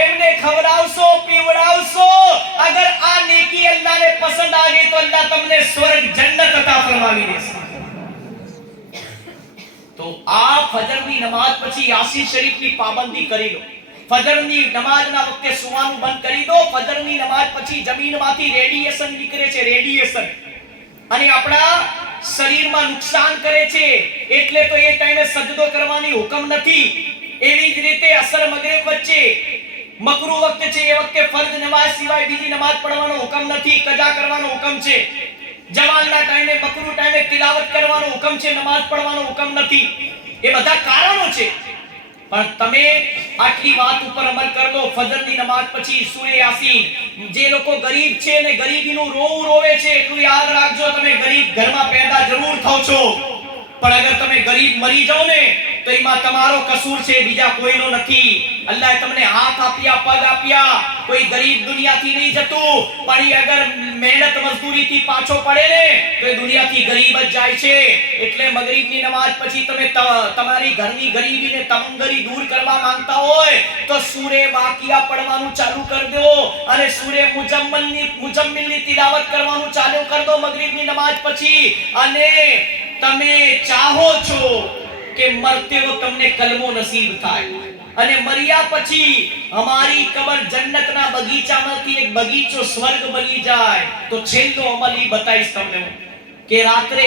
એમને ખવડાવશો, પીવડાવશો. અગર આ નેકી અલ્લાહને પસંદ આવે તો અલ્લાહ તમને સ્વર્ગ જન્નત અતા ફરમાવી દેશે. તો આ ફજરની નમાઝ પછી યાસીન શરીફની પાબંદી કરી લો. ફજરની નમાઝના વખતે સુવાનું બંધ કરી દો. ફજરની નમાઝ પછી જમીનમાંથી રેડિયેશન નીકળે છે, રેડિયેશન, અને આપણા શરીરમાં નુકસાન કરે છે, એટલે તો એ ટાઈમે સજદો કરવાની હુકમ નથી. એવી જ રીતે અસર મગરિબ વચ્ચે મકરૂહ વખત છે, એ વખતે ફરજ નમાઝ સિવાય બીજી નમાઝ પઢવાનો હુકમ નથી, કજા કરવાનો હુકમ છે. જવાનના ટાઈમે, મકરૂહ ટાઈમે તિલાવત કરવાનો હુકમ છે, નમાઝ પઢવાનો હુકમ નથી. એ બધા કારણો છે. પણ તમે આટલી વાત ઉપર અમલ કર લો. ફજરની નમાઝ પછી સૂરે યાસીન. જે લોકો ગરીબ છે ને ગરીબીનું રોવું રોવે છે એટલું યાદ રાખજો, તમે ગરીબ ઘરમાં પેદા જરૂર થાવ છો, પણ અગર તમે ગરીબ મરી જાઓ ને તો એમાં તમારો કસૂર છે, બીજા કોઈનો નથી. અલ્લાહે તમને હાથ આપ્યા, પગ આપ્યા, કોઈ ગરીબ દુનિયાથી નહીં જતું, પણ એ અગર મહેનત મજદૂરીથી પાછો પડે ને તો એ દુનિયાથી ગરીબ જ જાય છે. એટલે મગરિબની નમાઝ પછી તમે તમારી ઘરની ગરીબીને, તમંગરી દૂર કરવા માંગતા હોય તો સૂરે વાકિયા પડવાનું ચાલુ કરી દો અને સૂરે મુજમ્મિલની તિલાવત કરવાનું ચાલુ કરી દો મગરિબની નમાઝ પછી. અને તમે ચાહો છો કે મરતે વખત તમને કલમો નસીબ થાય અને મર્યા પછી અમારી કબર જન્નતના બગીચામાંથી એક બગીચો સ્વર્ગ બની જાય તો છેલ્લો અમલ ઈ બતાઈશ તમને કે રાત્રે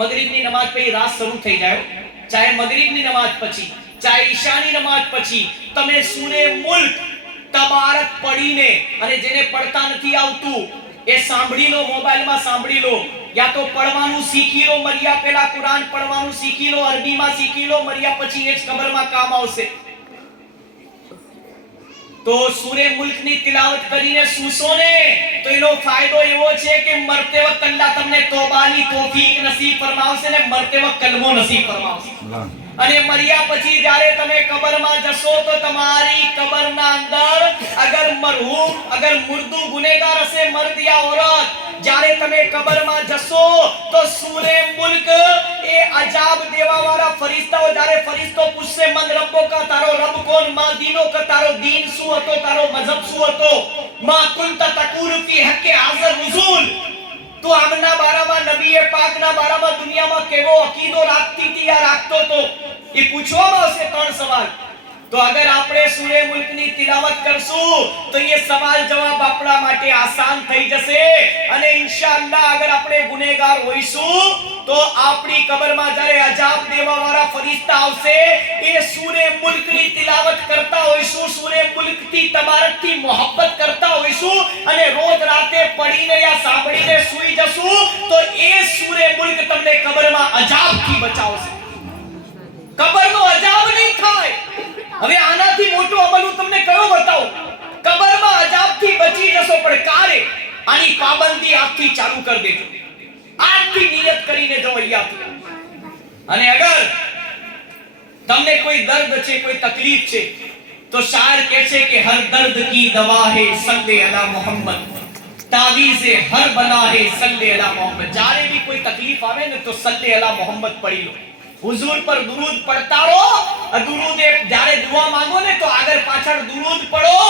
મગરિબની નમાઝ પછી રાત શરૂ થઈ જાય, ચાહે મગરિબની નમાઝ પછી ચાહે ઈશાની નમાઝ પછી તમે સૂરે મુલ્ક તબારક પડીને, અને જેને પડતા નથી આવતું એ સાંભળી લો, મોબાઈલમાં સાંભળી લો, યા તો પડવાનું શીખી લો, મર્યા પહેલા કુરાન પડવાનું શીખી લો, અરબીમાં શીખી લો, મર્યા પછી એ જ કબરમાં કામ આવશે. તો સૂરે મુલ્કની તિલાવત કરીને સૂસો ને તો એનો ફાયદો એવો છે કે મરતે વખત અલ્લાહ તમને તોબાની તૌફીક નસીબ ફરમાવશે ને મરતે વખત કલમો નસીબ ફરમાવશે. અને મર્યા પછી જ્યારે તમે કબરમાં જશો તો તમારી કબરના અંદર અગર મુર્દુ ગુનેગાર હશે, મર્દ યા औरत, જ્યારે તમે કબરમાં જશો તો સૂરે મુલ્ક એ અજાબ દેવા વાળા ફરિશ્તાઓ, જ્યારે ફરિશ્તો પૂછશે મન રબ્બો કા, તારો રબ કોણ, મા દીનો કા, તારો દીન શું હતો, તારો મઝહબ શું હતો, મા કુંતા તકુર ફી હક્કે હાઝર રુઝુલ, તો આમના બારામાં નબીએ પાકના બારામાં દુનિયામાં કેવો અકીદો રાખતી હતી યા રાખતો તો, એ પૂછવામાં આવશે 3 સવાલ. તો અગર આપણે સૂરે મુલ્કની તિલાવત કરશું તો એ સવાલ જવાબ આપણા માટે આસાન થઈ જશે અને ઇન્શાઅલ્લાહ અગર આપણે ગુનેગાર હોઈશું તો આપણી કબરમાં જ્યારે અજાબ દેવા વાળા ફરિશ્તા આવશે એ સૂરે મુલ્કની તિલાવત કરતા હોઈશું, સૂરે મુલ્કથી તબારકથી મોહબ્બત કરતા હોઈશું અને રોજ રાતે પડીને યા સાંભળીને સૂઈ જશું તો એ સૂરે મુલ્ક તમને કબરમાં અજાબથી બચાવશે. કબરનો અજાબ નહીં થાય. હવે આનાથી મોટો અમલ હું તમને કયો બતાવું? કબરમાં અજાબથી બચી જશો, પણ કારે આની પાબંદી આજથી ચાલુ કરી દેજો, આજથી નિયત કરીને જો અહીંયા. અને અગર તમને કોઈ દર્દ છે, કોઈ તકલીફ છે તો શાયર કહે છે કે હર દર્દ કી દવા હે સલ્લે અલા મોહમ્મદ, તાવીઝે હર બના હે સલ્લે અલા મોહમ્મદ. જ્યારે भी કોઈ તકલીફ આવે ને તો સલ્લે અલા મોહમ્મદ પડી લો, હુઝુર પર દુરૂદ પડતા રહો. દુરૂદ જ્યારે દુઆ માંગો ને તો આગળ પાછળ દુરૂદ પડો.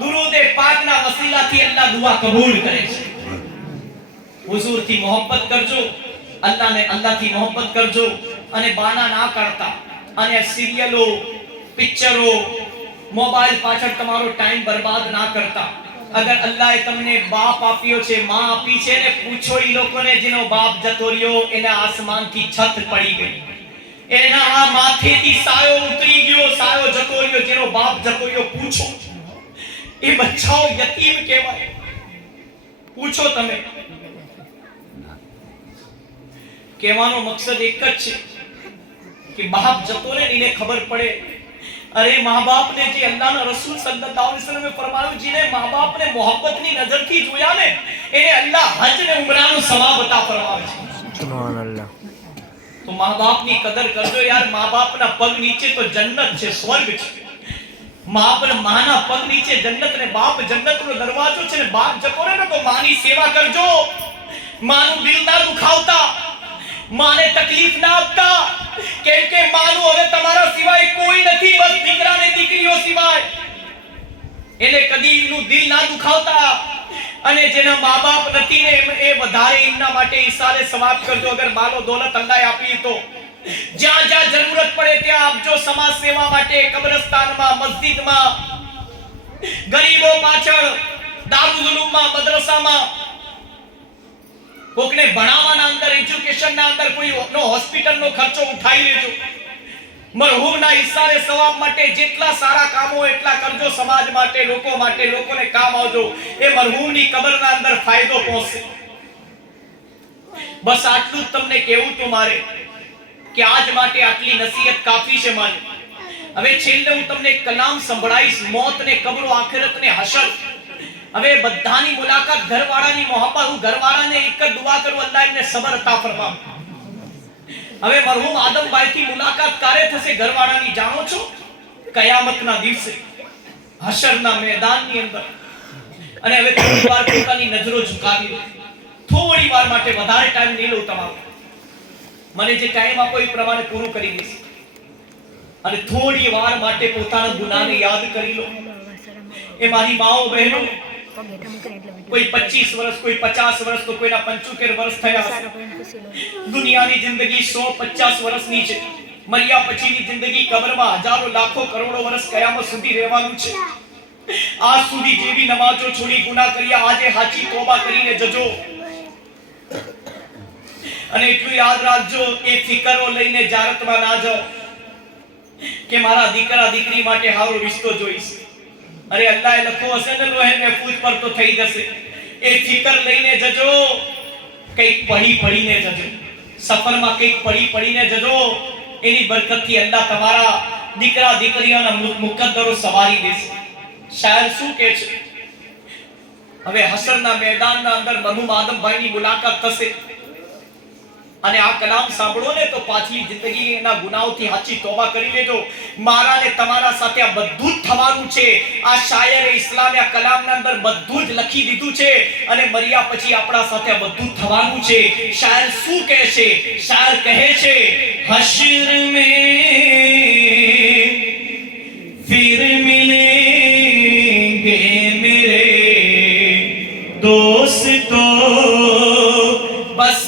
દુરૂદ પાકના વસીલાથી અલ્લાહ દુઆ કબૂલ કરે છે. હુઝુરથી મોહબ્બત કરજો, અલ્લાહથી મોહબ્બત કરજો અને બાના ના કરતા અને સિરિયલો, પિક્ચરો, મોબાઈલ પાછળ તમારો ટાઈમ બરબાદ ના કરતા. અગર અલ્લાહે તમને બાપ આપ્યો છે, માં આપી છે ને, પૂછો ઈ લોકોને જેનો બાપ જતો રહ્યો એના આસમાનથી છત પડી ગઈ, એના આ માથેથી સાયો ઉતરી ગયો, સાયો જતો રહ્યો, જેનો બાપ જતો રહ્યો, પૂછો. એ બચ્ચાઓ યતીમ કહેવાય. પૂછો તમે. કહેવાનો મકસદ એક જ છે કે બાપ જતો રહે એને ખબર પડે. अरे माँ बाप ने जी अल्लाह ना रसूल सल्लल्लाहु अलैहि वसल्लम ने फरमाया जिन्हें माँ बाप ने मोहब्बत ની નજરથી જોયા ને એને અલ્લાહ હજ ને ઉમરાનો સવાબ અતા ફરમાવે છે. સુબહાનલ્લાહ. તો માँ બાપ ની કદર કરજો યાર. માँ બાપ ના પગ નીચે તો જન્નત છે, સ્વર્ગ છે. માँ ના પગ નીચે જન્નત ને બાપ જન્નત નો દરવાજો છે ને બાપ જતો રહે ને તો માની સેવા કરજો. માનું દિલ ના દુખાવતા, માને તકલીફ ના આપતા, કેમ કે માનું હવે તમારા સિવાય કોઈ નથી, બસ દીકરા ને દીકરીઓ સિવાય. એને કદી એનું દિલ ના દુખાવતા. અને જેના મા બાપ નથી ને એ વધારે એમના માટે ઈસાલે સવાબ કરજો. અગર માલો દોલત અલ્લાહે આપી તો જ્યાં જ્યાં જરૂરત પડે ત્યાં આપજો. સમાજ સેવા માટે કબ્રસ્તાનમાં, મસ્જિદમાં, ગરીબો પાછળ, દારૂલ ઉલૂમમાં, મદ્રસામાં, કોકને ભણાવવાના અંદર, એજ્યુકેશનના અંદર કોઈ નો હોસ્પિટલનો ખર્ચો ઉઠાઈ લેજો. મરહૂમના ઈસારે સવાબ માટે જેટલા સારા કામો એટલા કરજો. સમાજ માટે, લોકો માટે, લોકોને કામ આવજો. એ મરહૂમની કબરના અંદર ફાયદો પહોંચશે. બસ આટલું જ તમને કહેવું તો મારે કે આજ માટે આટલી નસીહત કાફી છે મારે. હવે છેલ્લે હું તમને કલામ સંભળાઈશ, મોત ને કબ્ર, આખિરત ને હશર. હવે બધાની મુલાકાત, ઘરવાળાની મોહબ્બત. હું ઘરવાળાને એક જ દુઆ કરું, અલ્લાહ એમને સબર અતા ફરમાવે. હવે મરહૂમ આદમભાઈ થી મુલાકાત ક્યારે થશે ઘરવાળાની જાણો છો? કયામતના દિવસે, હશરના મેદાનની અંદર. અને હવે થોડી વાર પોતાની નજરો ઝુકાવી લો, થોડી વાર માટે, વધારે ટાઈમ નહીં લો તમારો. મને જે ટાઈમ આપો એ પ્રમાણે પૂરું કરી દઈશ. અને થોડી વાર માટે પોતાના ગુનાહને યાદ કરી લો. એ મારી માઓ બહેનો, કોઈ 25 વર્ષ, કોઈ 50 વર્ષ, તો કોઈના 75 વર્ષ થયા. દુનિયાની જિંદગી 150 વર્ષની છે. મર્યા પછીની જિંદગી કબરમાં હજારો લાખો કરોડો વર્ષ કયામત સુધી રહેવાનું છે. આજ સુધી જેવી નમાજો છોડી ગુનાહ કર્યા, આજે સાચી તોબા કરીને જજો. અને એટલું યાદ રાખજો, એ ફિકરો લઈને જારતમાં ના જાઓ કે મારા દીકરા દીકરી માટે હારો રિશ્તો જોઈશ. અરે અલ્લાહે લખો હશે ને લોહે મહફૂઝ પર તો થઈ જશે. એ ફિકર લઈને જજો, કંઈક પડીને જજો, સફરમાં કંઈક પડીને જજો. એની બરકતથી અલ્લાહ તમારા દીકરા દીકરીઓના મુકદ્દરો સવારી દેશે. શાયર શું કહે છે? હવે હશરના મેદાનના અંદર મરહુમ આદમભાઈની મુલાકાત થશે અને આ કલામ સાંભળો ને તો પાછલી જિંદગીના ગુનાહોથી સાચી તોબા કરી લેજો. મારા ને તમારા સાથે આ બધું જ થવાનું છે. આ શાયરે ઇસ્લામે આ કલામના અંદર બધું જ લખી દીધું છે અને મર્યા પછી આપણા સાથે આ બધું જ થવાનું છે. શાયર શું કહે છે? શાયર કહે છે, હશર में फिर मिलेंगे मेरे दोस्तों, बस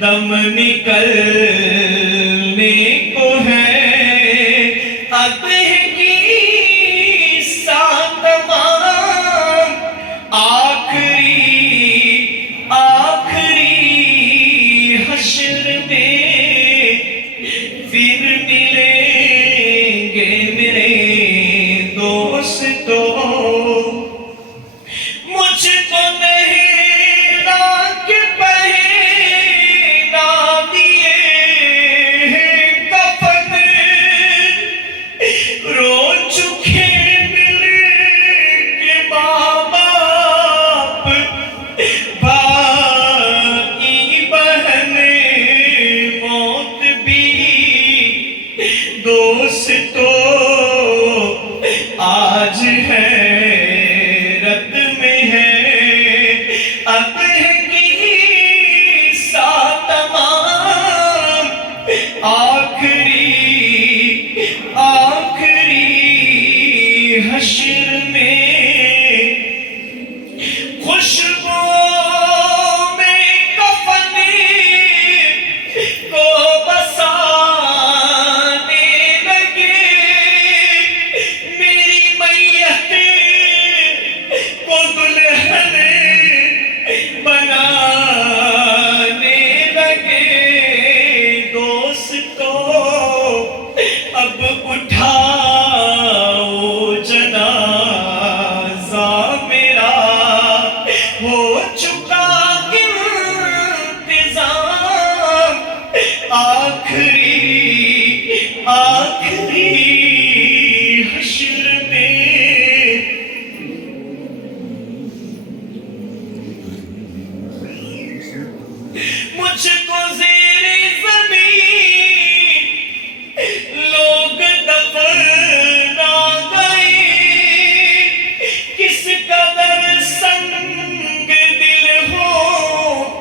दम निकलने को है, अब की सातवां आखिरी हश्र में फिर मिलेंगे मेरे दोस्तों. मुझको नहीं लाग पहना दिए कफन, रो चुके मिल के माँ बाप भाई बहन, मौत भी दोस्तों आज है रत में है, अब की सातवां आखिरी हश्र में खुशबू में कफन को बसाने लगे, मेरी मैयत को दुल्हन बनाने लगे. दोस्तों अब उठाओ जनाजा मेरा, हो चुका इंतजाम आखिरी हश्र में. मुझको ज़ेरे ज़मीन लोग दफना गए, किस कदर संग दिल हो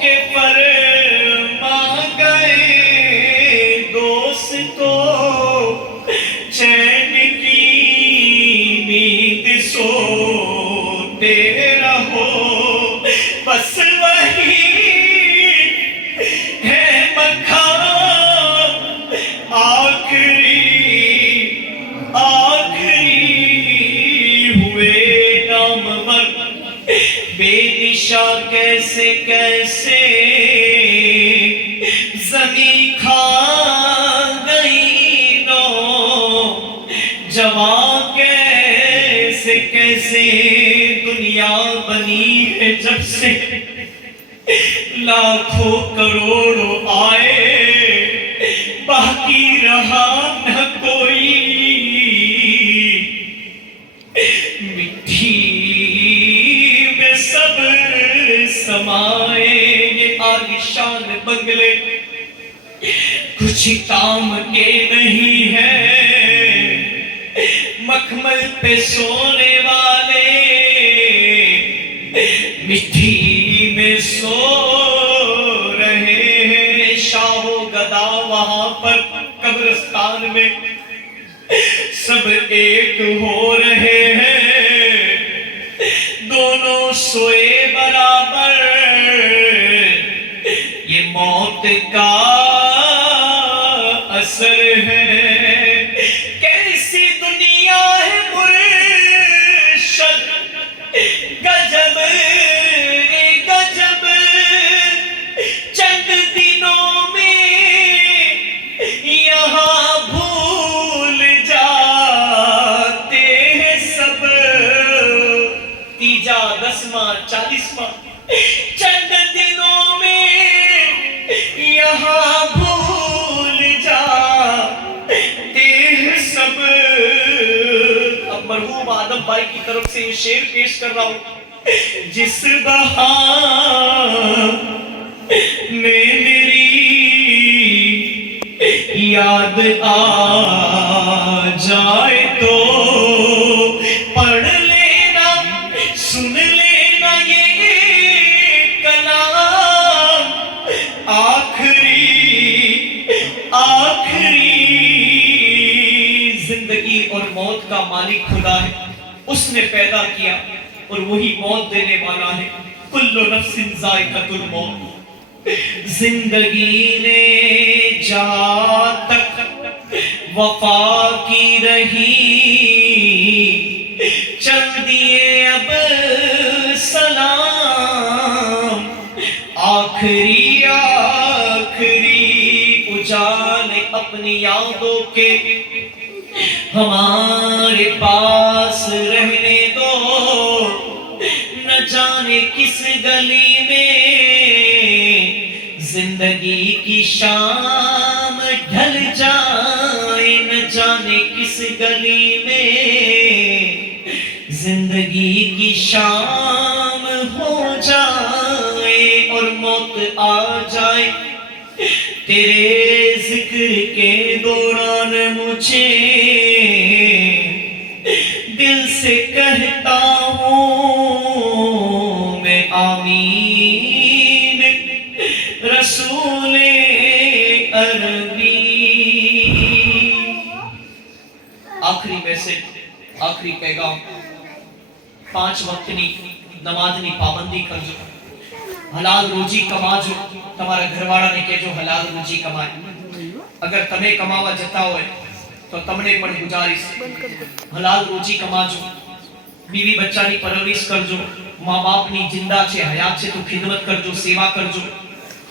के फरमा गए. दोस्तों चैन की नींद सोते रहो, बस वही है मकाम आखिरी हुए नामवर बेदिशा कैसे कैसे ज़मीं खा गई नो जवां, कैसे कैसे दुनिया बनी है जब से लाखों करोड़ों आए, यहाँ न कोई मिट्टी में सब समाए। ये आलीशान बंगले कुछ काम के नहीं है, मखमल पे सोने वाले मिट्टी में सो रहे हैं। शाहो गदा वहां पर कब्रिस्तान में सब एक हो रहे हैं, दोनों सोए बराबर। ये मौत का असर है। कैसी दुनिया है मुर्शद, गजब रे गजब। चंद दिनों में यहाँ भूल जाते हैं सब। तीजा 10वां 40वां चंद दिनों में यहाँ भूल जाते हैं सब। अब मरहूम आदम भाई की तरफ से ये शेर पेश कर रहा हूं। जिस बहार में मेरी याद आ जाए तो पढ़ लेना, सुन लेना ये कलाम। आखिरी जिंदगी और मौत का मालिक खुदा है, उसने पैदा किया और वही मौत देने वाला है। कुल्लु नफ्सिन जायकातुल मौत। जिंदगी ने जहाँ तक वफा की रही, चल दिए अब सलाम। आखिरी उजाले अपनी यादों के हमारे पास रहने दो। न जाने किस गली में जिंदगी की शाम ढल जाए, न जाने किस गली में जिंदगी की शाम हो जाए और मौत आ जाए। तेरे जिक्र के दौरान मुझे दिल से कहता हूँ मैं आमीन रसूले अरबी। आखिरी मैसेज, आखिरी पैगाम। 5 वक्त ની નમાઝની પાબંદી કરજો, હલાલ રોજી કમાજો। તમારા ઘરવાળાને કહેજો હલાલ રોજી કમાય। અગર તમે કમાવા જતા હોય તો તમને પણ ગુજારિશ હલાલ રોજી કમાજો। बीवी बच्चा की परवरिश करजो। माँ बाप नी जिंदा छे, हयात छे तो खिदमत करजो, सेवा करजो।